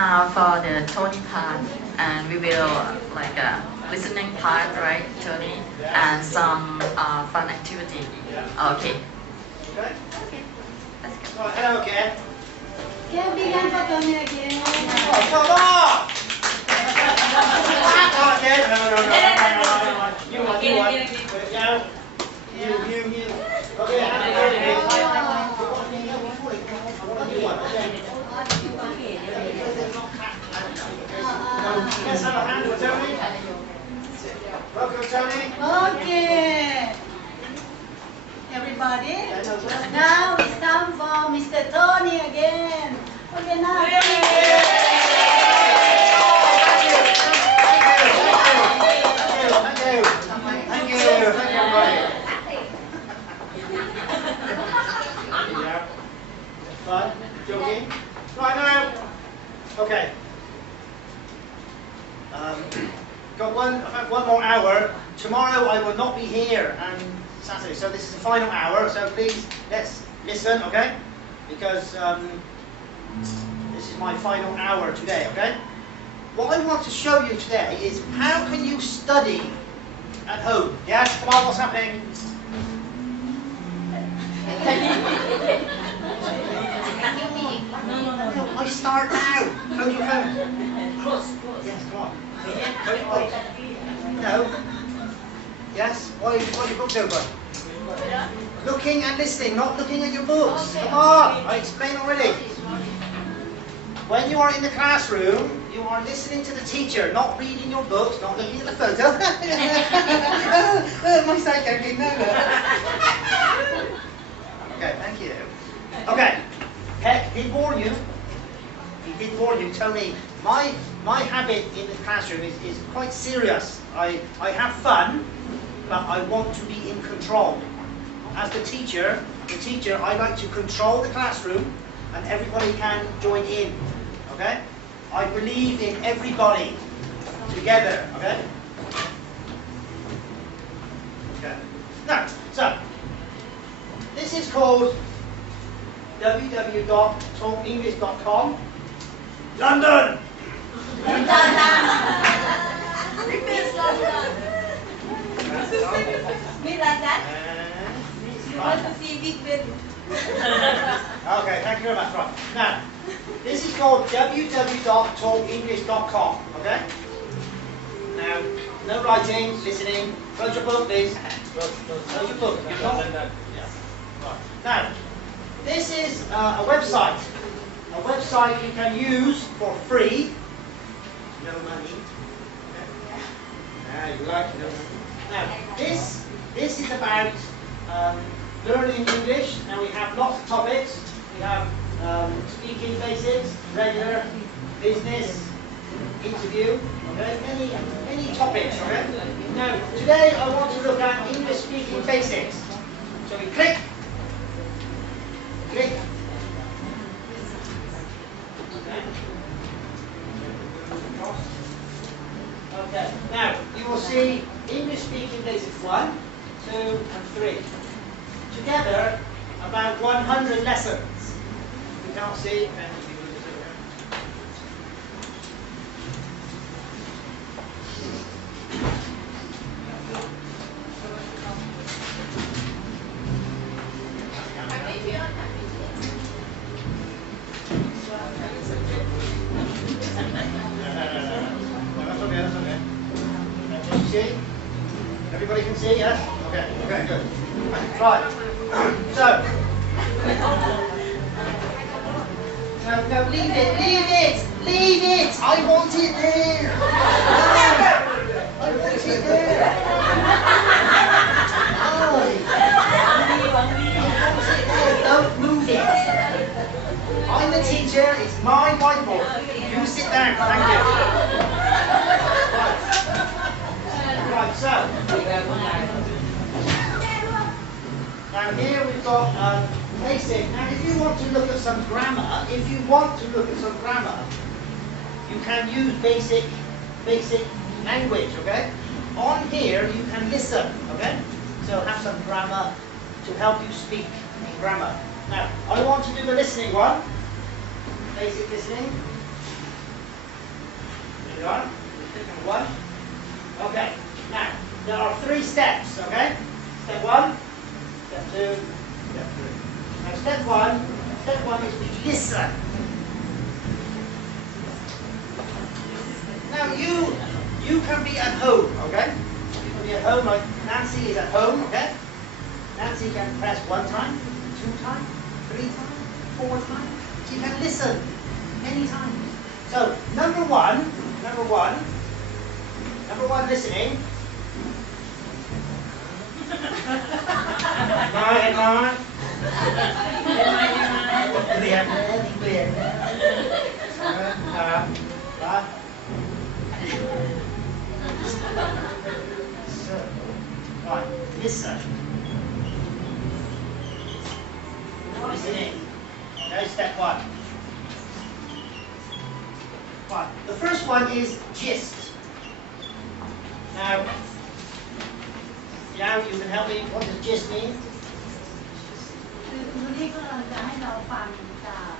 now for the Tony part, and we will like a listening part, right, Tony, and some fun activity. Okay. Okay. Okay. Let's go. Right, hello again. Can big hand for Tony again. Oh, come on! Not again. No. You want. Yeah. You. Okay, Let's have a hand for Tony. Welcome, Tony. Okay. Everybody, now it's time for Mr. Tony again. Okay, now. Thank you, everybody. Yeah. Fun? Joking? Right now. Okay. Got one more hour. Tomorrow I will not be here, and Saturday. So this is the final hour. So please let's listen, okay? Because this is my final hour today, okay? What I want to show you today is how can you study at home? Yes, come on, what's happening? No, I start now. Close your phone. Yes, come on. No. Yes? Why are your books open? Looking and listening, not looking at your books. Come on, I explained already. When you are in the classroom, you are listening to the teacher, not reading your books, not looking at the photo. My psycho, no. Okay, thank you. Okay, Heck, he did warn you, Tony. My habit in the classroom is quite serious. I have fun, but I want to be in control. As the teacher, I like to control the classroom, and everybody can join in. Okay? I believe in everybody together. Okay? Okay. Now, so this is called www.talkenglish.com. London. Okay, thank you very much. Right. Now, this is called www.talkenglish.com. Okay? Now, no writing, listening. Close your book, please. Close your book. Yeah. Right. Now, this is a website. A website you can use for free. No money. Okay. You like no money. Now, this is about learning English. Now we have lots of topics. We have speaking basics, regular, business, interview. Okay, many topics. Okay. Now today I want to look at English speaking basics. So we click. Okay, now you will see English speaking basics 1, 2, and 3. Together, about 100 lessons. You can't see. See? Everybody can see, yes? Okay, good. Right. So. No, leave it. I want it there. I want it there. Don't move it. I'm the teacher, it's my whiteboard. You sit down, thank you. Right, so now here we've got basic. Now if you want to look at some grammar, you can use basic language, okay? On here you can listen, okay? So have some grammar to help you speak in grammar. Now I want to do the listening one. Basic listening. You on? One. Okay. Now there are 3 steps. Okay. Step 1, step 2, step 3. Now step 1. Step 1 is we listen. Now you can be at home. Okay. You can be at home like Nancy is at home. Okay. Nancy can press 1 time, 2 times, 3 times, 4 times. She can listen anytime. So number one listening. Am I? เรียนนะครับRight, listen. Listening. Okay, step 1. Right, the first one is gist. Now, you can help me. What does gist mean? คือวันนี้ก็จะให้เราฟังจาก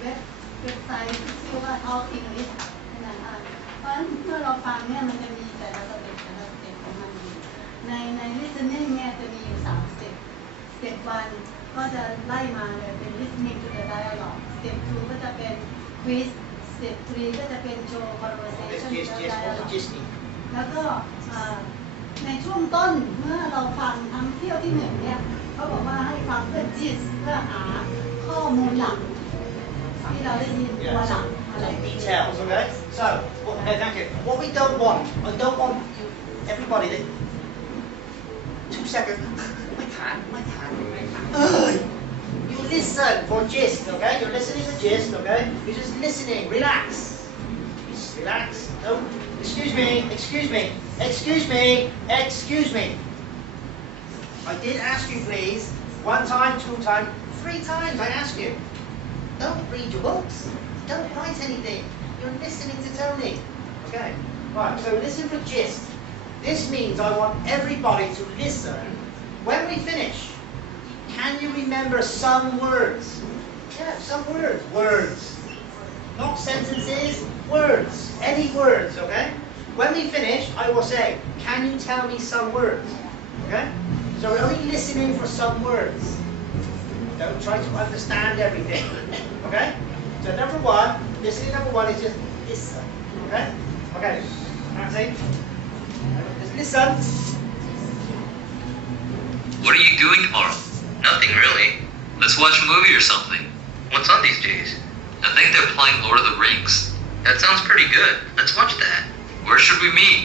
เว็บไซต์ที่ชื่อว่า Talk English นะคะเพราะฉะนั้นเมื่อเราฟังเนี่ยมันจะมีแต่ละสเต็ปของมันอยู่ใน listening เนี่ยจะมีอยู่3สเต็ป Step 1 ก็จะไล่มาเลยเป็น listening to the dialogue Step 2 ก็จะเป็น quiz Step 3 ก็จะเป็น show conversation dialogue แล้วก็ในช่วงต้นเมื่อเราฟังทั้งเที่ยวที่1เนี่ยเขาบอกว่าให้ฟังเพื่อ gist เพื่อหาข้อมูลหลักที่เราได้ยินตัวหลักอะไร Details, okay? So, okay, thank you. What we don't want, I don't want everybody that 2 seconds. My time. You listen for gist, okay? You're listening to gist, okay? You're just listening. Relax. Just relax. No. Excuse me. I did ask you, please. 1 time, 2 times, 3 times. I asked you. Don't read your books. Don't write anything. You're listening to Tony. Okay. Right. So listen for gist. This means I want everybody to listen. When we finish, can you remember some words? Yeah, some words. Words. Not sentences. Words. Any words. Okay. When we finish, I will say, can you tell me some words? Okay. So we're only listening for some words. Don't try to understand everything. Okay? So listening number one is just listen. Okay? Okay. Nancy? Just listen. What are you doing tomorrow? Nothing really. Let's watch a movie or something. What's on these days? I think they're playing Lord of the Rings. That sounds pretty good. Let's watch that. Where should we meet?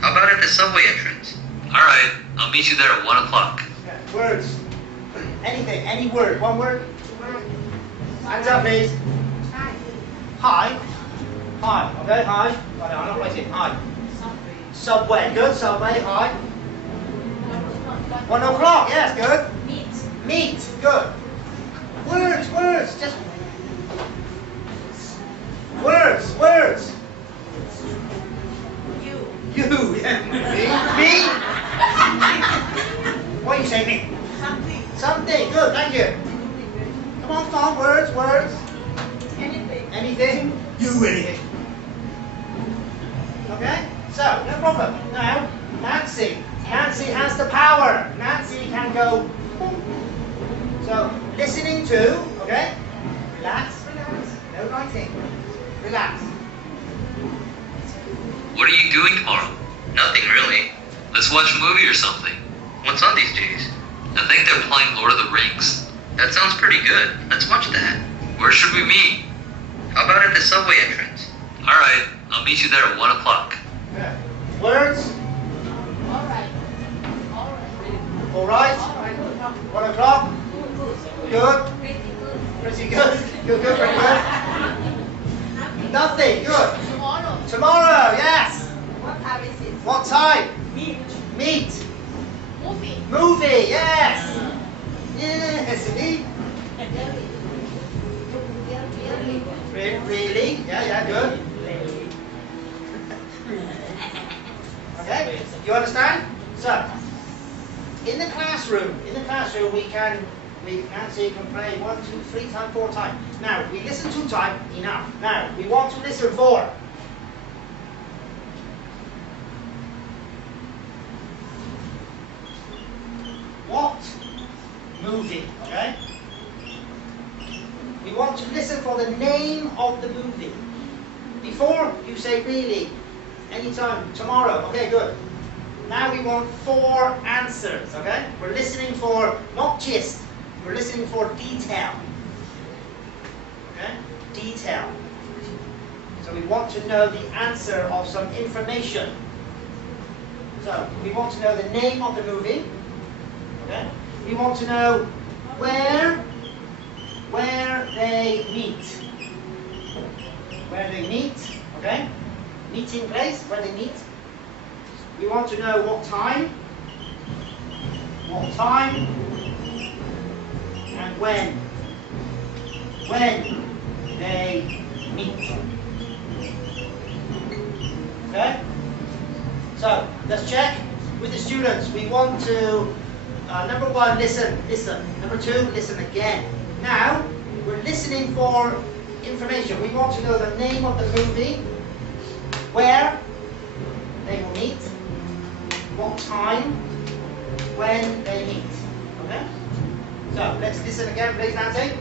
How about at the subway entrance? Alright, I'll meet you there at 1 o'clock. Okay. Words. Anything, any word. 1 word. Hands up, please. Hi. Okay, hi. Oh, no, I'm not writing. Hi. Subway. Good. Subway. Hi. 1 o'clock. Yes, good. Meet. Good. Words. Just words. You. Yeah. Me. What are you saying? Me. Something. Good. Thank you. Come on. Words. Anything. You anything. Okay. So no problem. Now, Nancy has the power. Nancy can go. So listening to. Okay. Relax. No writing. Relax. What are you doing tomorrow? Nothing really. Let's watch a movie or something. What's on these days? I think they're playing Lord of the Rings. That sounds pretty good. Let's watch that. Where should we meet? How about at the subway entrance? Alright, I'll meet you there at 1 o'clock. Okay. Words. Alright. 1 o'clock. Good. Pretty good. Pretty good. Nothing. Good. Tomorrow. Yes. What time is it? What time? Meet. Movie. Yes. See? Really? Yeah, good. Okay, you understand? So, in the classroom, Nancy can play 1, 2, 3 times, 4 times. Now, we listen 2 times, enough. Now, we want to listen 4. movie, okay? We want to listen for the name of the movie. Before, you say really, anytime, tomorrow, okay, good. Now we want 4 answers, okay? We're listening for, not gist, we're listening for detail. Okay? Detail. So we want to know the answer of some information. So we want to know the name of the movie. Okay? We want to know where they meet. Where they meet, okay? Meeting place, where they meet. We want to know what time, and when they meet. Okay? So, let's check with the students. We want to, number 1, listen. Number 2, listen again. Now, we're listening for information. We want to know the name of the movie, where they will meet, what time, when they meet. Okay? So, let's listen again, please, Nancy.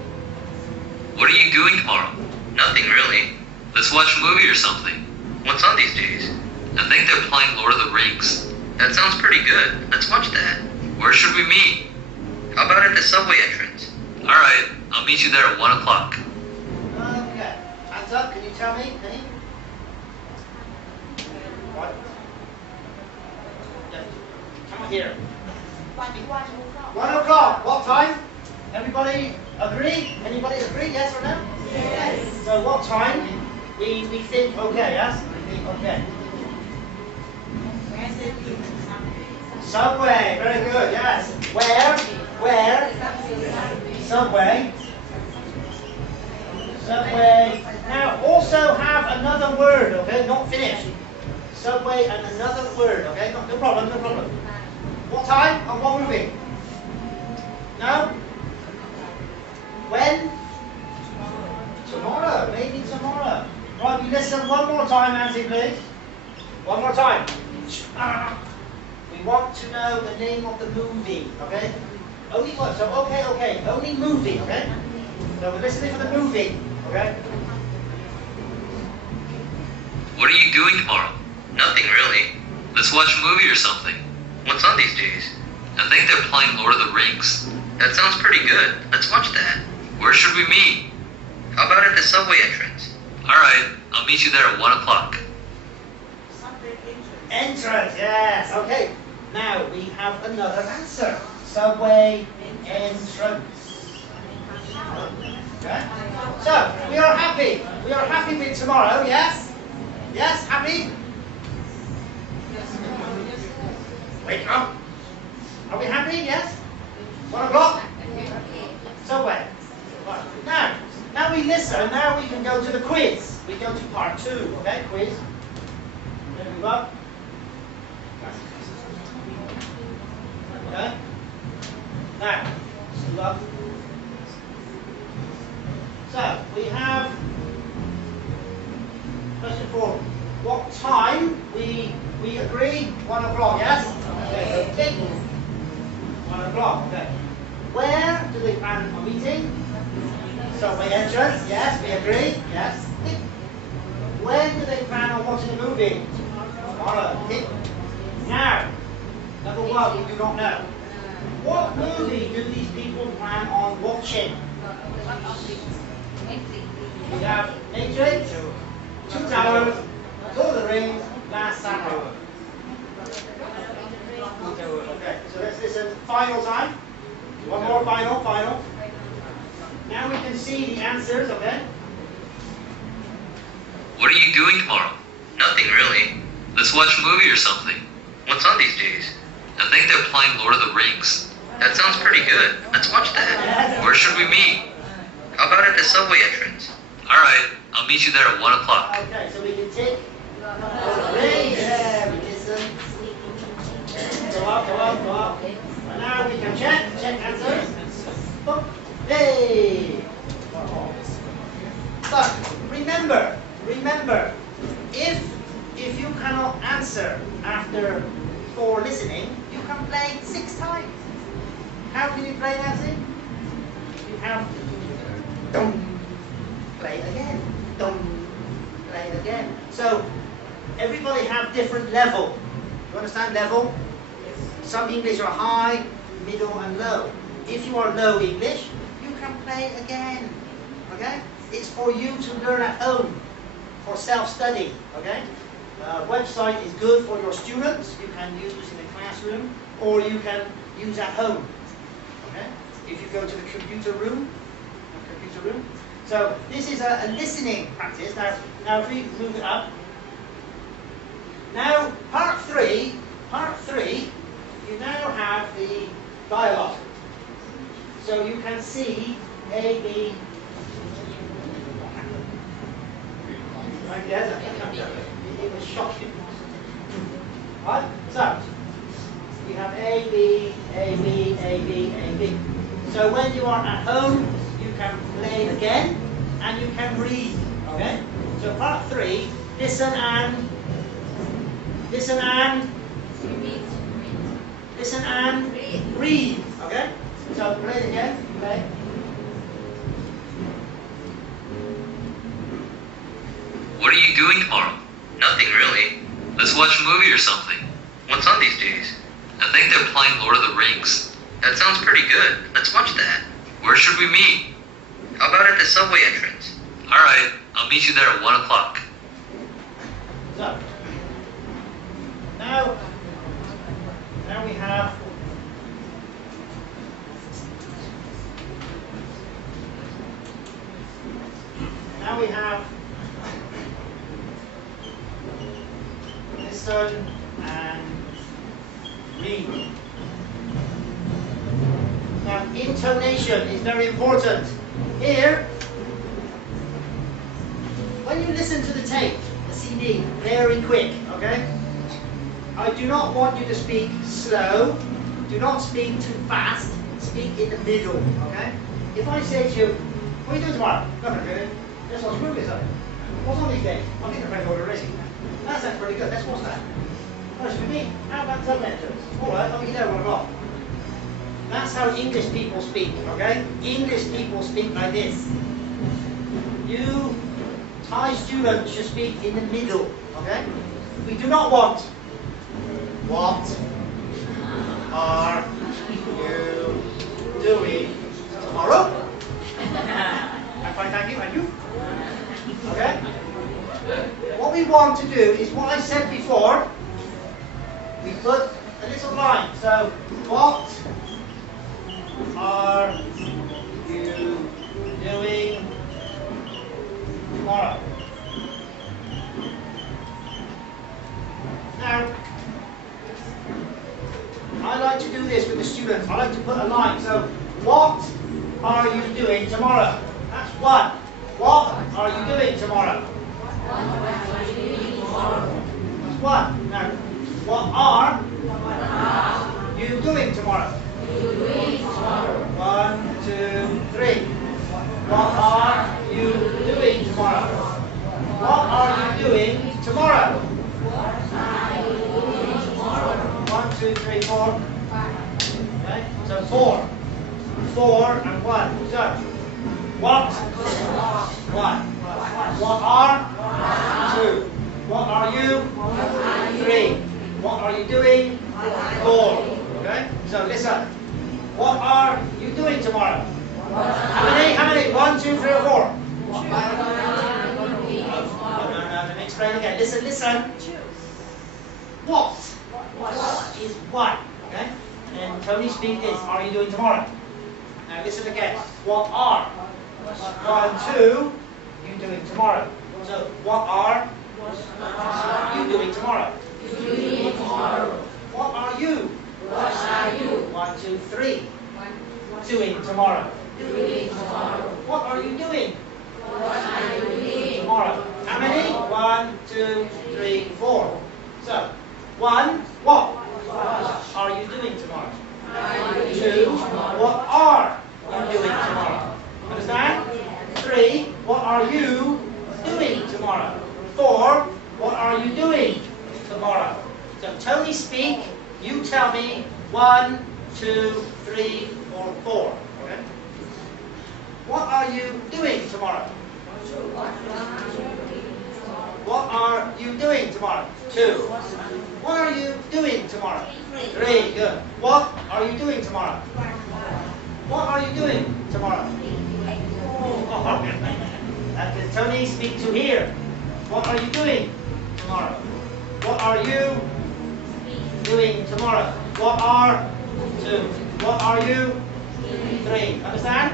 What are you doing tomorrow? Nothing really. Let's watch a movie or something. What's on these days? I think they're playing Lord of the Rings. That sounds pretty good. Let's watch that. Where should we meet? How about at the subway entrance? Alright, I'll meet you there at 1 o'clock. Okay. Hands up, can you tell me? Any? What? Yeah. Come on here. 1 o'clock. What time? Everybody agree? Anybody agree? Yes or no? Yes. So what time? We think okay, yes? We think okay. Subway, very good, yes. Where? Subway. Now also have another word, okay? Not finished. Subway and another word, okay? No problem. What time and what movie? No? When? Tomorrow, maybe tomorrow. Right, we listen one more time, Nancy, please. One more time. We want to know the name of the movie, okay? Only one, so okay. Only movie, okay? So we're listening for the movie, okay? What are you doing tomorrow? Nothing really. Let's watch a movie or something. What's on these days? I think they're playing Lord of the Rings. That sounds pretty good. Let's watch that. Where should we meet? How about at the subway entrance? Alright, I'll meet you there at 1 o'clock. Entrance, yes, okay. Now we have another answer. Subway entrance. Okay? So, we are happy. We are happy with tomorrow, yes? Yes, happy? Wake up. Are we happy? Yes? 1 o'clock? Subway. Right. Now we listen. Now we can go to the quiz. We go to part 2, okay? Quiz. Then move up. Okay? Now, move up. So, we have question 4. What time? We agree? 1 o'clock, yes? Okay. 1 o'clock, okay. Where do they plan a meeting? Subway entrance, yes, we agree, yes. When do they plan on watching a movie? Tomorrow. Now, number 1, we do not know. What movie do these people plan on watching? We have Matrix, 2 Towers, Lord of the Rings, Last Samurai. Okay, so let's listen. Final time. One more final. Now we can see the answers, okay? What are you doing tomorrow? Nothing really. Let's watch a movie or something. What's on these days? I think they're playing Lord of the Rings. That sounds pretty good. Let's watch that. Where should we meet? How about at the subway entrance? Alright, I'll meet you there at 1 o'clock. Okay, so we can take raise. Yeah, we listen. Go up. And now we can check answers. Hey! But remember, if you cannot answer after 4 listening, you can play 6 times. How can you play Nancy? You have dum, play again, dum, play again. So everybody have different level. You understand level? Some English are high, middle and low. If you are low English, you can play again. Okay? It's for you to learn at home, for self-study. Okay? Website is good for your students. You can use in the classroom, or you can use at home. Okay? If you go to the computer room. So this is a listening practice. Now if we move it up. Now part three, you now have the dialogue. So you can see A, B. It was shocking. Right? So we have A, B, A, B, A, B, A, B. So when you are at home, you can play again and you can read. Okay? So part three, listen and read. Okay? So play it again. Play. What are you doing tomorrow? Nothing really. Let's watch a movie or something. What's on these days? I think they're playing Lord of the Rings. That sounds pretty good. Let's watch that. Where should we meet? How about at the subway entrance? Alright, I'll meet you there at 1 o'clock. So, now we have listen and read. Now intonation is very important. Here, when you listen to the tape, the CD, very quick, okay? I do not want you to speak slow. Do not speak too fast. Speak in the middle, okay? If I say to you, what are you doing tomorrow? Nothing really. Let's watch movies on it. What's on these days? I think they're playing Lord of the Rings. That sounds pretty good. Let's watch that. What should we meet? How about subtitles? Alright, I'll be there at 1 o'clock. That's how English people speak, okay? English people speak like this. You Thai students should speak in the middle, okay? We do not want what are you doing tomorrow? I'm fine, thank you. And you? Okay? What we want to do is what I said before. We put a little line. So, what are you doing tomorrow? Now, I like to do this with the students. I like to put a line. So, what are you doing tomorrow? That's one. What are you doing tomorrow? That's one. Now, what are you doing tomorrow? 1, 2, 3. What are you doing tomorrow? What are you doing tomorrow? 1, 2, 3, 4. Okay? So 4. 4 and 1. So what? 1. What are? 2. What are you? 3. What are you doing? 4. Okay? So listen. What are you doing tomorrow? How many? How many? 1, 2, 3, or 4? No, let me explain again. Listen. What is what? Okay? And Tony speak is, are you doing tomorrow? Now listen again. What are? 1, 2, you doing tomorrow. So what are you doing tomorrow? What are you? 1, 2, 3. Doing tomorrow. What are you doing? Tomorrow. How many? 1, 2, 3, 4. So 1, what are you doing tomorrow? 2, what are you doing tomorrow? Understand? 3, what are you doing tomorrow? 4, what are you doing tomorrow? So Tony speak, you tell me 1, 2, 3, or 4. Okay? What are you doing tomorrow? What are you doing tomorrow? 2. What are you doing tomorrow? 3. Good. What are you doing tomorrow? What are you doing tomorrow? Oh, Tony, speak to here. What are you doing tomorrow? What are you doing tomorrow? What are 2? What are you 3? Understand?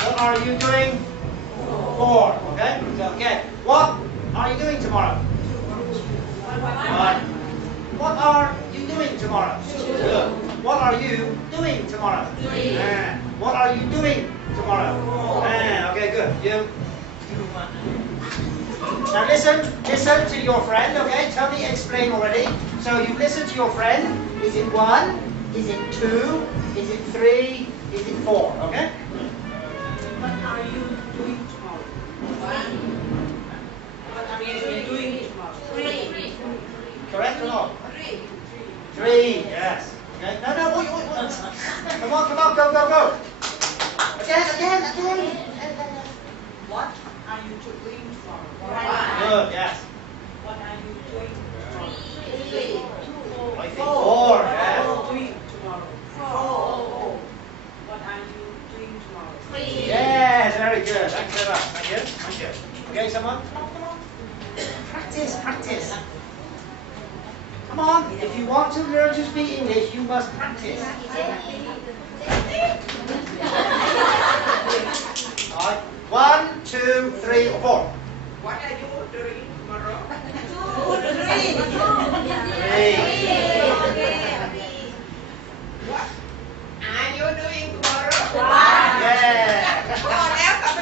What are you doing 4? Okay? So again, what are you doing tomorrow? 1. What are you doing tomorrow? 2. What are you doing tomorrow? 3. What are you doing tomorrow? 4. Okay, good. You. Now listen to your friend, okay? Tony explained already. So you listen to your friend. Is it 1? Is it 2? Is it 3? Is it 4? Okay? What are you doing tomorrow? 1. What are you doing tomorrow? 3. Correct or not? 3. 3, yes. Okay. No, wait. Come on, go. Again. What are you doing tomorrow? 1. Good, yes. What are you doing tomorrow? 3. I think 4, yes. Doing tomorrow? 4. What are you doing tomorrow? 3. Yes, very good. Thanks very much. Thank you. Okay, someone? Come on. Practice. Come on. If you want to learn to speak English, you must practice. Alright. 1, 2, 3, or 4. What are you doing tomorrow? 3. 3. What are you doing tomorrow? 1. Yeah. พอแล้วกลับไป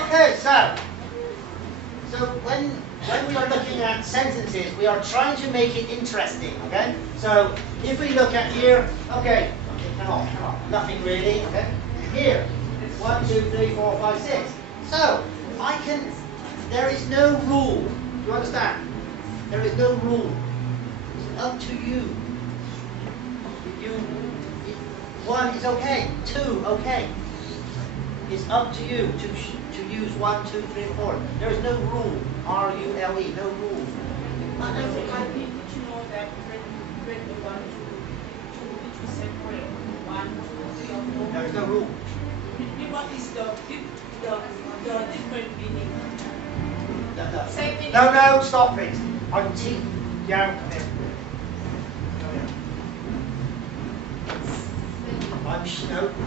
Okay, so when we are looking at sentences, we are trying to make it interesting, okay? So if we look at here, okay, come on, nothing really, okay? Here, 1, 2, 3, 4, 5, 6. So there is no rule. You understand? There is no rule. It's up to you. 1 is okay, 2 okay. It's up to you to use 1, 2, 3, 4. There is no rule. R-U-L-E, no rule. But I need to know that when you want to separate 1, 2, 3, or 4. There is no rule. What is the different meaning? Same meaning. No, stop it. I'm teaching. Yeah, come here.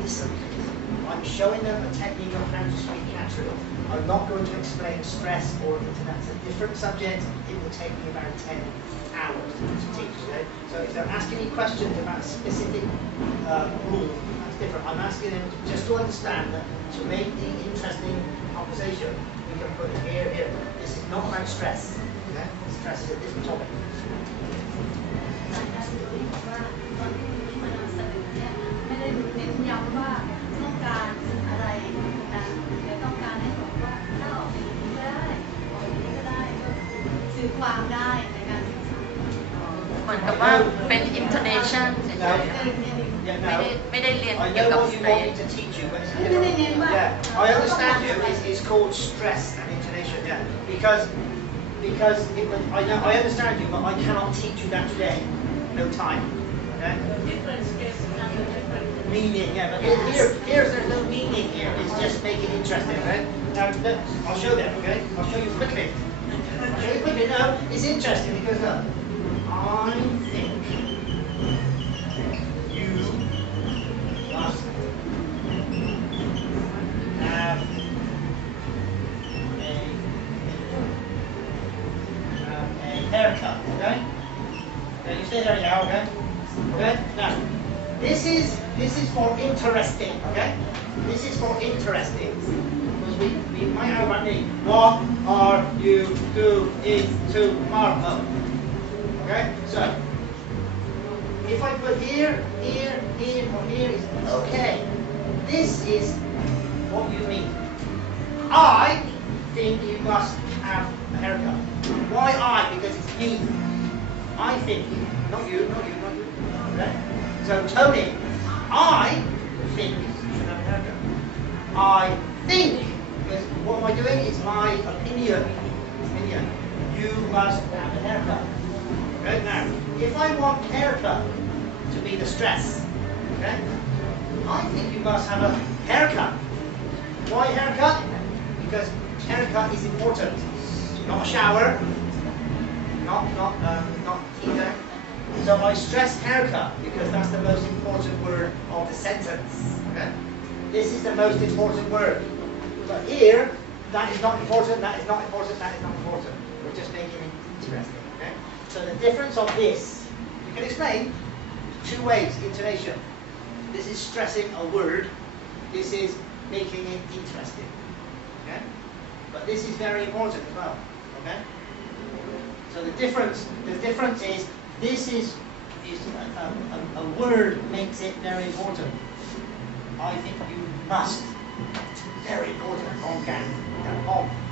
Listen. I'm showing them a technique of how to speak natural. I'm not going to explain stress or that's a different subject. It will take me about 10 hours to teach. Okay? So if they're asking me questions about a specific rule, that's different. I'm asking them just to understand that to make the interesting conversation, we can put it here. This is not about stress. Okay? Stress is a different topic. ไม่ได้เน้นย้ำว่าต้องการอะไรนะแต่ต้องการให้บอกว่าถ้าออกอย่างนี้ก็ได้ออกอย่างนี้ก็ได้ก็สื่อความได้ในการสื่อสาร เหมือนกับว่าเป็น intonation เฉยๆไม่ได้เรียน I เกี่ยว know กับ what you want me to teach you, but it's different. Yeah, I understand you. It's called stress and intonation. Yeah, because I understand you, but I cannot teach you that today. No time. Okay. Different space and different Meaning, yeah, but there's no meaning here. It's just make it interesting. Okay. Now I'll show them. Okay. I'll show you quickly. No, it's interesting because look, I think you must have a haircut, okay? Okay, you stay there now, okay? Okay? Now, this is for interesting, okay? This is for interesting. Because we might have one name. What are you doing tomorrow? Okay? So, if I put here, or here is okay. This is what you mean. I think you must have a haircut. Why I? Because it's me. I think, not you. Okay? So Tony, I think you should have a haircut. I think, because what am I doing? It's my opinion. You must have a haircut. Right now, if I want haircut to be the stress, okay, I think you must have a haircut. Why haircut? Because haircut is important. Not a shower, not either. So I stress haircut because that's the most important word of the sentence. Okay? This is the most important word. But here, that is not important, that is not important, that is not important. We're just making it interesting. Okay? So the difference of this, you can explain two ways, intonation. This is stressing a word. This is making it interesting. Okay? But this is very important as well. Okay? So the difference is this is a word makes it very important. I think you must. Very important.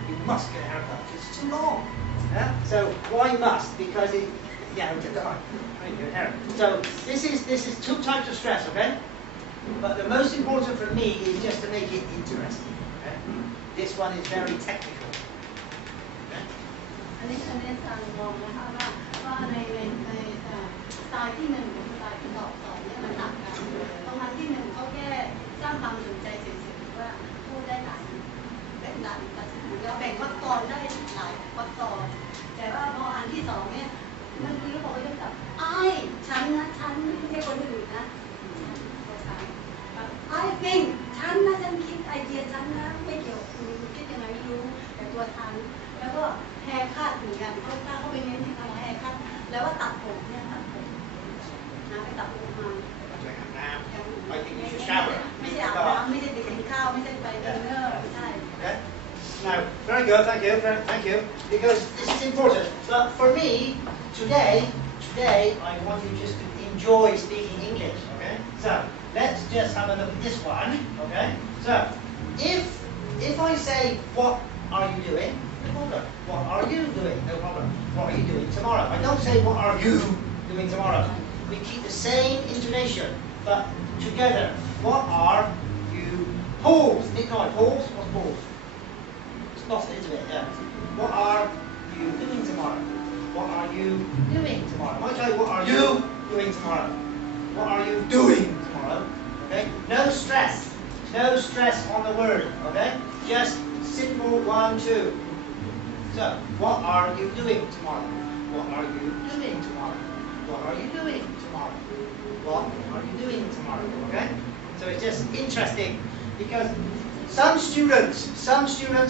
You must get a haircut. It's too long. Yeah? So why must? Because it. Yeah, okay, come on. Your hair. So this is two types of stress. Okay? But the most important for me is just to make it interesting. Okay? This one is very technical. Okay? อันนี้ทางมองนะคะว่าในสไตล์ที่หนึ่งกับสไตล์ที่สองเนี่ยมันต่างกันตรงนั้นที่หนึ่งเขาแค่สร้างความสนใจเฉยๆว่าพูดได้หลายแบบหลายภาษาแล้วแบ่งวรรคตอนได้หลายวรรคตอนแต่ว่าพออันที่สองเนี่ยมันคือเขาบอกว่าจะแบบไอ้ฉันนะฉันไม่ใช่คนอื่นนะไอ้จริงฉันนะฉันคิดไอเดียฉันนะไม่เกี่ยวคุณคิดยังไงไม่รู้แต่ตัวฉันแล้วก็แฮร์คัทเหมือนกันเขาไปเน้นที่คำว่าแฮร์คัทแล้วว่าตัดผมเนี่ยตัดผมนะไปตัดผมมา I think you should shower. ไม่ใช่อาบน้ำไม่ใช่ไปกินข้าวไม่ใช่ไปดินเนอร์ไม่ใช่ Okay? Now, very good, thank you, because this is important. But for me, today, I want you just to enjoy speaking English, okay? So, let's just have a look at this one, okay? So, if I say, what are you doing? No problem. What are you doing? No problem. What are you doing tomorrow? I don't say, what are you doing tomorrow? We keep the same intonation, but together. What are you? Pause. Nikolai, pause. What's pause? It's nothing, isn't it? Yeah. What are you doing tomorrow? What are you doing tomorrow? I tell you, what are you doing tomorrow? What are you doing tomorrow? Okay. No stress. No stress on the word. Okay. Just simple 1, 2. So, what are you doing tomorrow? What are you doing tomorrow? What are you doing tomorrow? What are you doing tomorrow? Okay? So it's just interesting because some students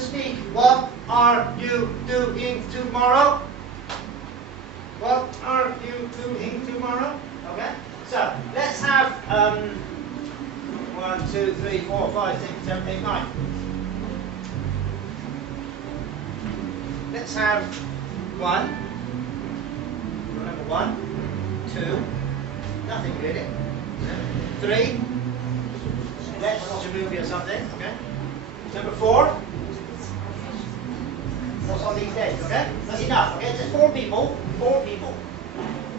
speak, what are you doing tomorrow? What are you doing tomorrow? Okay? So let's have 1, 2, 3, 4, 5, 6, 7, 8, 9. Let's have 1. Remember 1, 2. Nothing really. 3. Let's watch a movie or something, okay? Number 4. What's on these days, okay? That's enough, okay? Just 4 people.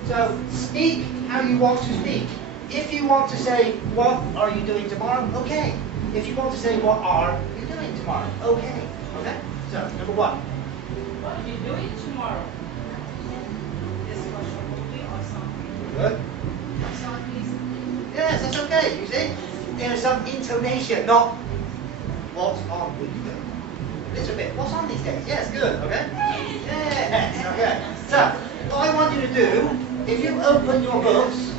So speak how you want to speak. If you want to say, what are you doing tomorrow? Okay. If you want to say, what are you doing tomorrow? Okay. Okay? So, number 1. What are you doing tomorrow? This was a movie or something. Good. Yes, that's okay, you see? There's some intonation, not what's on weekday. A little bit, what's on these days? Yes, good, okay? Yes, okay. So, what I want you to do, if you open your books,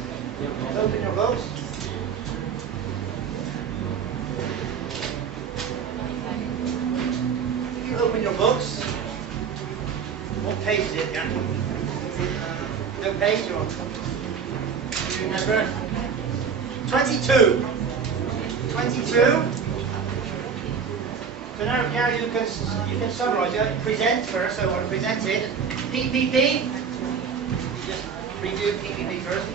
what page is it, Jan? No page or? Do you remember? 22. 22. So now you can summarize it. Present first, so I presented. PPP. You just review PPP first.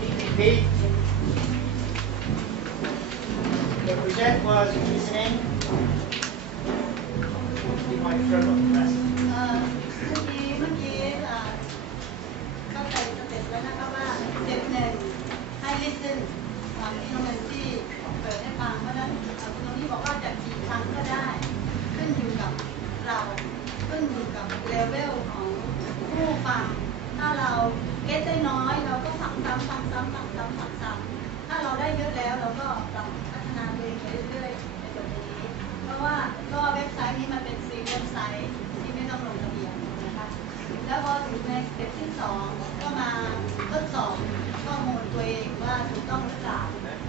PPP. The present was listening. You might throw up the rest. เมื่อกี้ 2ก็มาทดสอบข้อมูลตัวเองว่าถูกต้องหรือเปล่า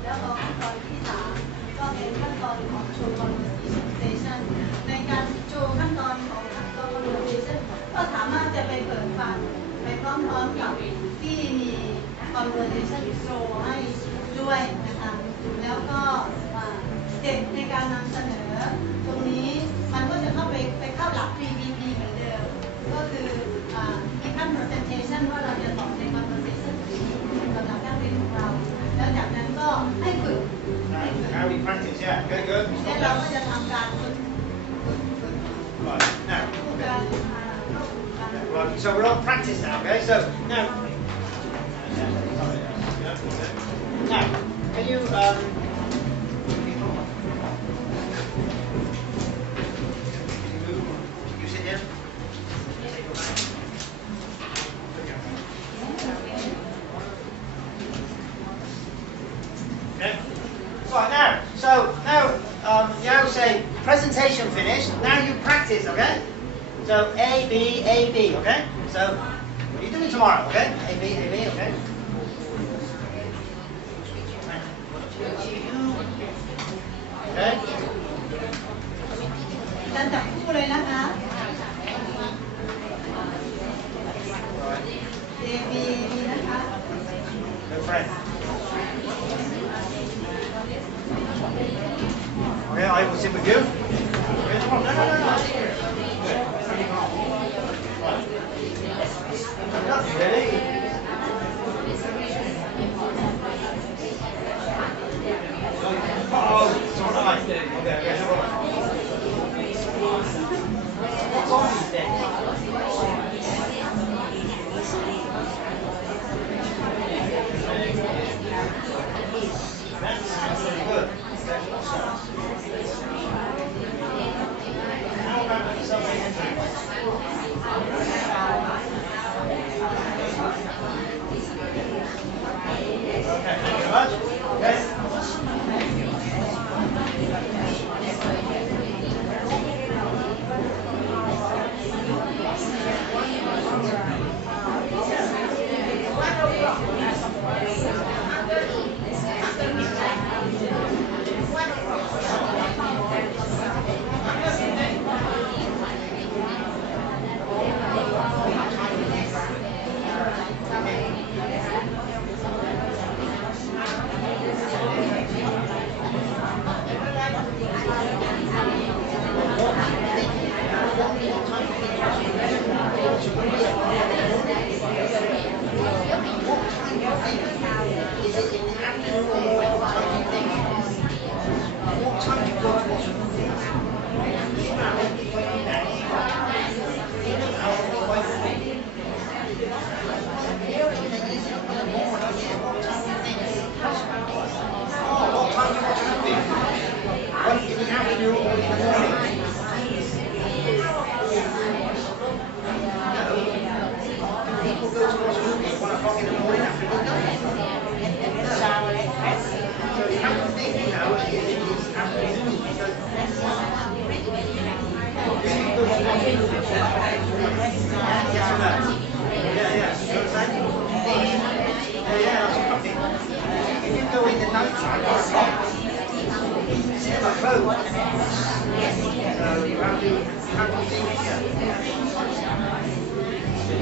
แล้วพอขั้นตอนที่3ก็เป็นขั้นตอนของ Show Conversation ในการโชว์ขั้นตอนของ Conversation ก็สามารถจะไปเปิดฟังไปพร้อมๆกับที่มี Conversation Show ให้ด้วยนะคะแล้วก็สเต็ปในการนำเสนอตรงนี้มันก็จะเข้าหลัก PPP เหมือนเดิมก็คือมีขั้น presentation ว่าเราจะตอบใน conversation สำหรับนักเรียนของเราแล้วจากนั้นก็ให้ฝึก How we practice, yeah. Good, good. และเราก็จะทำการฝึก Right, now. การ Right, so we're on practice now, okay? So, now. Now, can you, you sit here? Okay. Right, now, Yao say presentation finished, now you practice, okay? So, A, B, okay? So, what are you doing tomorrow, okay? A, B, okay? Okay? การจับคู่เลยนะคะ A B นะคะ Good friend. Okay, I will sit with you. Okay, come on, no. Nothing really. Oh, it's all right. Okay, no problem. What's on these days? That's really good. How about the subway entrance? Okay, thank you very much. Okay.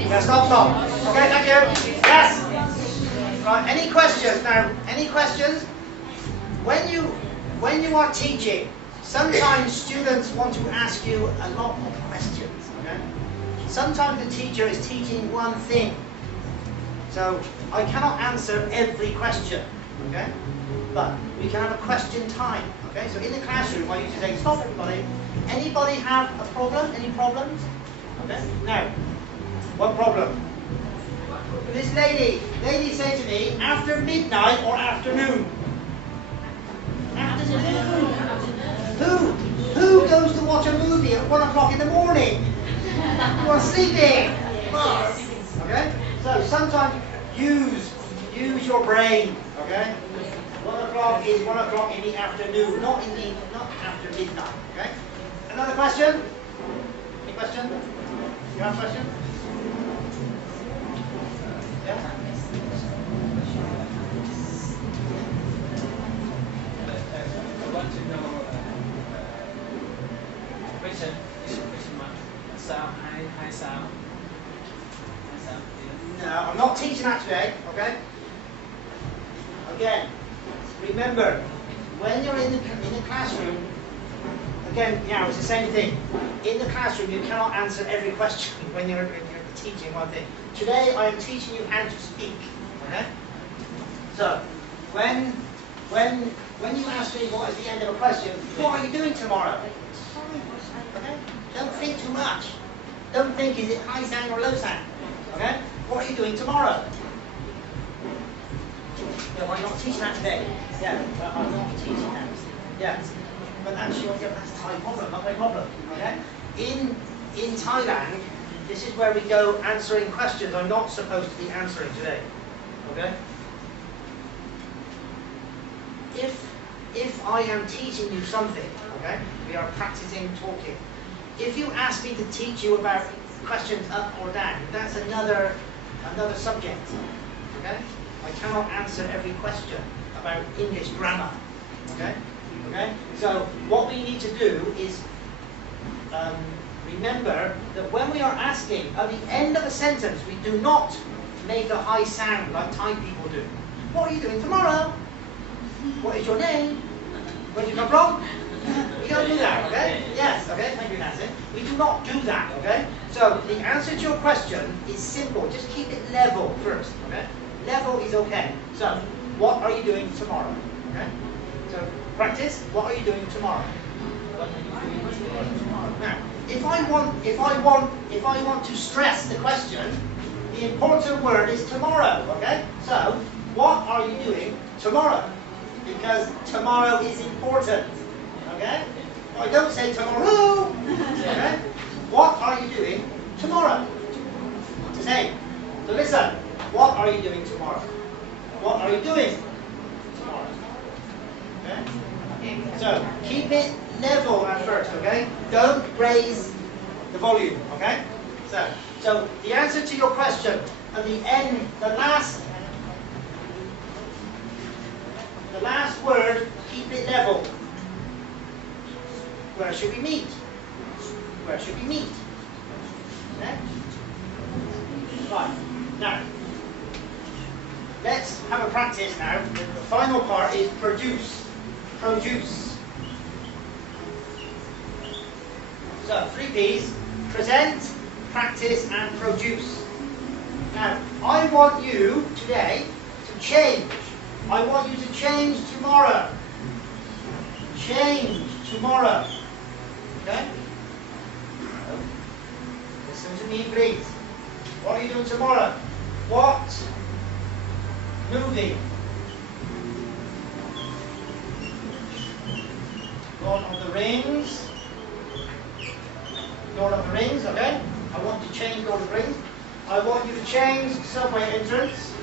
Yeah, stop. Okay, thank you. Yes. Right, any questions now? Any questions? When you are teaching, sometimes students want to ask you a lot of questions. Okay? Sometimes the teacher is teaching one thing, so I cannot answer every question. Okay? But we can have a question time. Okay? So in the classroom, I usually say, stop everybody. Anybody have a problem? Any problems? Okay? Now, what problem? This lady said to me, after midnight or afternoon? Afternoon. Who goes to watch a movie at 1 o'clock in the morning? You are sleeping. Okay? So sometimes use your brain. Okay? 1 o'clock is 1 o'clock in the afternoon, not after midnight. Okay? Another question? Any question? You have a question? that today, okay? Again, remember, when you're in the classroom, again, yeah, it's the same thing. In the classroom, you cannot answer every question when you're teaching one thing. Today, I am teaching you how to speak, okay? So, when you ask me what is the end of a question, what are you doing tomorrow? Okay? Don't think too much. Don't think, is it high sound or low sound? Okay? What are you doing tomorrow? Yeah, well, you're not teaching that today. Yeah, well, I'm not teaching that. Yeah. But actually, that's Thai problem, not my problem. Okay? In Thailand, this is where we go answering questions I'm not supposed to be answering today. Okay? If I am teaching you something, okay, we are practicing talking. If you ask me to teach you about questions up or down, that's another subject. Okay? I cannot answer every question about English grammar. Okay? Okay? So what we need to do is remember that when we are asking at the end of a sentence, we do not make a high sound like Thai people do. What are you doing tomorrow? What is your name? Where do you come from? We don't do that, okay? Yes, okay, thank you, Nancy. We do not do that, okay? So the answer to your question is simple. Just keep it level first, okay? Level is okay. So, what are you doing tomorrow? Okay? So, practice, what are you doing tomorrow? What are you doing tomorrow? Now, if I want to stress the question, the important word is tomorrow, okay? So, what are you doing tomorrow? Because tomorrow is important, okay? I don't say tomorrow, okay? What are you doing tomorrow? To say, so listen, what are you doing tomorrow? What are you doing tomorrow? Okay? So, keep it level at first, okay? Don't raise the volume, okay? So the answer to your question, at the end, the last word, keep it level. Where should we meet? Where should we meet? Okay? Right. Now, let's have a practice now. The final part is produce. Produce. So, 3 P's. Present, practice, and produce. Now, I want you today to change. I want you to change tomorrow. Change tomorrow. Okay? Listen to me, please. What are you doing tomorrow? What movie? Lord of the Rings. Lord of the Rings, okay? I want to change Lord of the Rings. I want you to change subway entrance.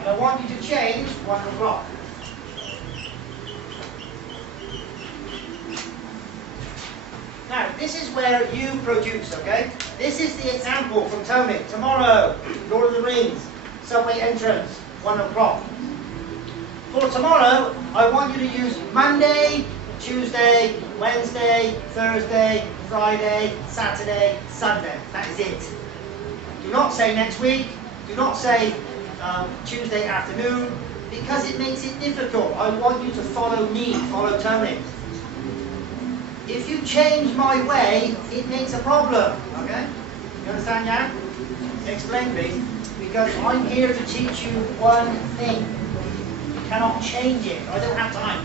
And I want you to change 1 o'clock. Now, this is where you produce, okay? This is the example from Tony. Tomorrow, Lord of the Rings, subway entrance, 1 o'clock. For tomorrow, I want you to use Monday, Tuesday, Wednesday, Thursday, Friday, Saturday, Sunday. That is it. Do not say next week. Do not say Tuesday afternoon, because it makes it difficult. I want you to follow me, follow Tony. If you change my way, it makes a problem. Okay? You understand, Jan? Explain, please. Because I'm here to teach you one thing. You cannot change it. I don't have time.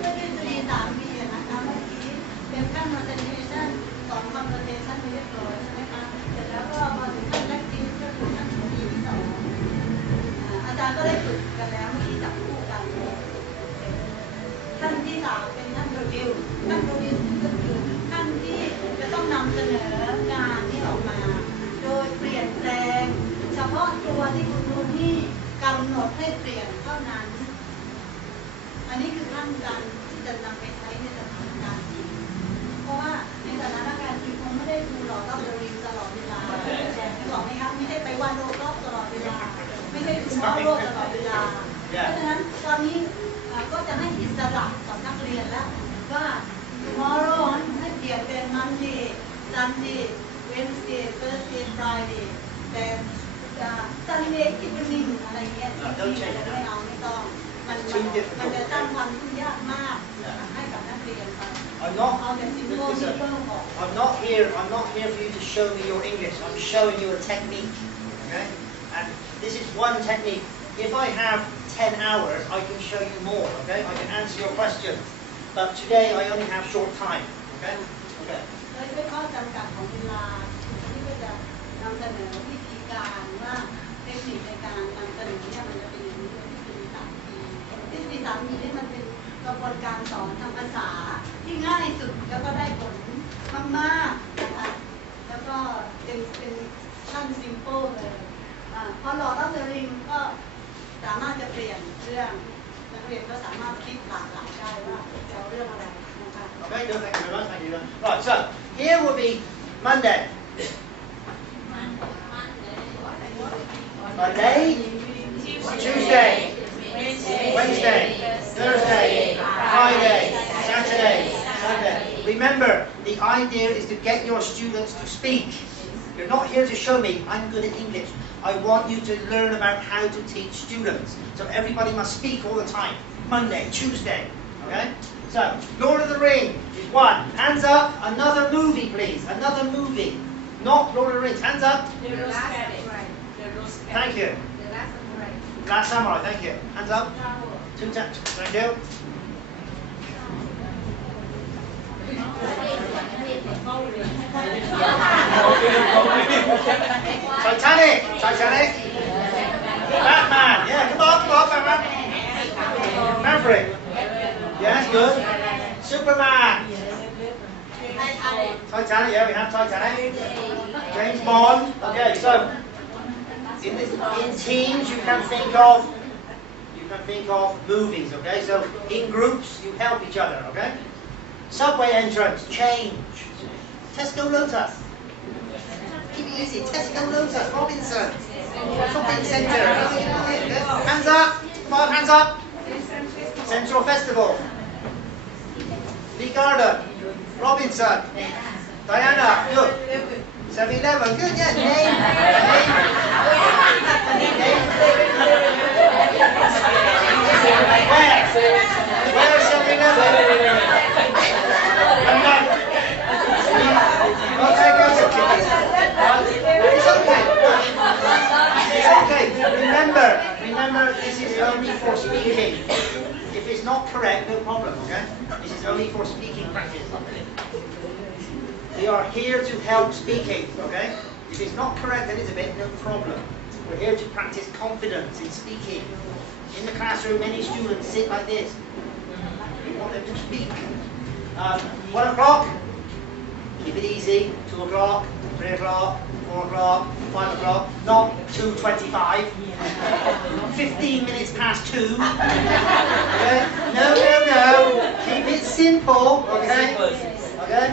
ก็ทฤษฎี3 ปีนะคะเมื่อกี้เป็นขั้น rotation สอนคอม rotation ไปเรียบร้อยใช่ไหมคะเสร็จแล้วก็พอถึงขั้น practice ก็คือขั้นปีที่2อาจารย์ก็ได้ฝึกกันแล้วเมื่อกี้จับคู่กันขั้นที่3เป็นขั้น review ขั้น review ก็คือขั้นที่จะต้องนำเสนองานที่ออกมาโดยเปลี่ยนแปลงเฉพาะตัวที่คุณครูที่กำหนดให้เปลี่ยนเท่านั้นอันนี้คือขั้นการที่จะนำไปใช้ในสถานการณ์จริงเพราะว่าในสถานการณ์จริงคงไม่ได้ดูหลอกรอบเรียนตลอดเวลาบอกไหมครับไม่ใช่ไปวันโลกรอบตลอดเวลาไม่ใช่ดูมอโลกตลอดเวลาเพราะฉะนั้นตอนนี้ก็จะให้อิสระกับนักเรียนแล้วว่า tomorrow ให้เปลี่ยนเป็น Monday Sunday Wednesday Thursday Friday แต่ Sunday evening อะไรเงี้ยไม่เอาไม่ต้องมันจะสร้างความยุ่งยากมากให้กับนักเรียนไป I'm not. เอาแต่สิ่งที่เราเพิ่มออก I'm not here. I'm not here for you to show me your English. I'm showing you a technique. Okay? And this is one technique. If I have 10 hours, I can show you more. Okay? I can answer your questions. But today I only have short time. Okay? Okay. ด้วยข้อจำกัดของเวลาที่ก็จะนำเสนอวิธีการว่าเทคนิคในการนำเสนอเนี่ยมันจะเป็นอย่างนี้ที่เป็น3 Pนี่มันเป็นกระบวนการสอนทางภาษาที่ง่ายสุดแล้วก็ได้ผลมากๆนะคะแล้วก็เป็นขั้น simple เลยพอหลอดอัพเดอริงก็สามารถจะเปลี่ยนเรื่องนักเรียนก็สามารถคิดหลากหลายได้ว่าจะเอาเรื่องอะไรนะคะ Okay, good. Thank you very much. Thank you. Right, so here will be Monday. Monday, Tuesday, Wednesday, Thursday, Friday, Saturday, Sunday. Remember, the idea is to get your students to speak. You're not here to show me I'm good at English. I want you to learn about how to teach students. So everybody must speak all the time. Monday, Tuesday. Okay? So, Lord of the Rings is one. Hands up. Another movie, please. Another movie. Not Lord of the Rings. Hands up. Thank you. Last Samurai. Thank you. Hands up. Two taps. Thank you. Titanic. Titanic. Batman. Yeah, come on, Batman. Maverick. Yes, good. Superman. Titanic, yeah, we have Titanic. James Bond. Okay, so in teams you can think of movies, okay? So in groups you help each other, okay? Subway entrance, change. Tesco Lotus. Keep it easy. Tesco Lotus, Robinson. Shopping centre. Hands up. Come on, hands up. Central Festival. Lee Garden. Robinson. Diana. Good. 7-Eleven. Good, yeah. Name. Where is 7-Eleven? I'm not. Don't take us. It's okay. It's okay. Remember, this is only for speaking. If it's not correct, no problem, okay? This is only for speaking practice. We are here to help speaking, okay? If it's not correct, Elizabeth, no problem. We're here to practice confidence in speaking. In the classroom, many students sit like this. We want them to speak. 1 o'clock, keep it easy. 2 o'clock, 3 o'clock, 4 o'clock, 5 o'clock, not 2:25. 15 minutes past 2. Okay? No. Keep it simple, okay? Okay?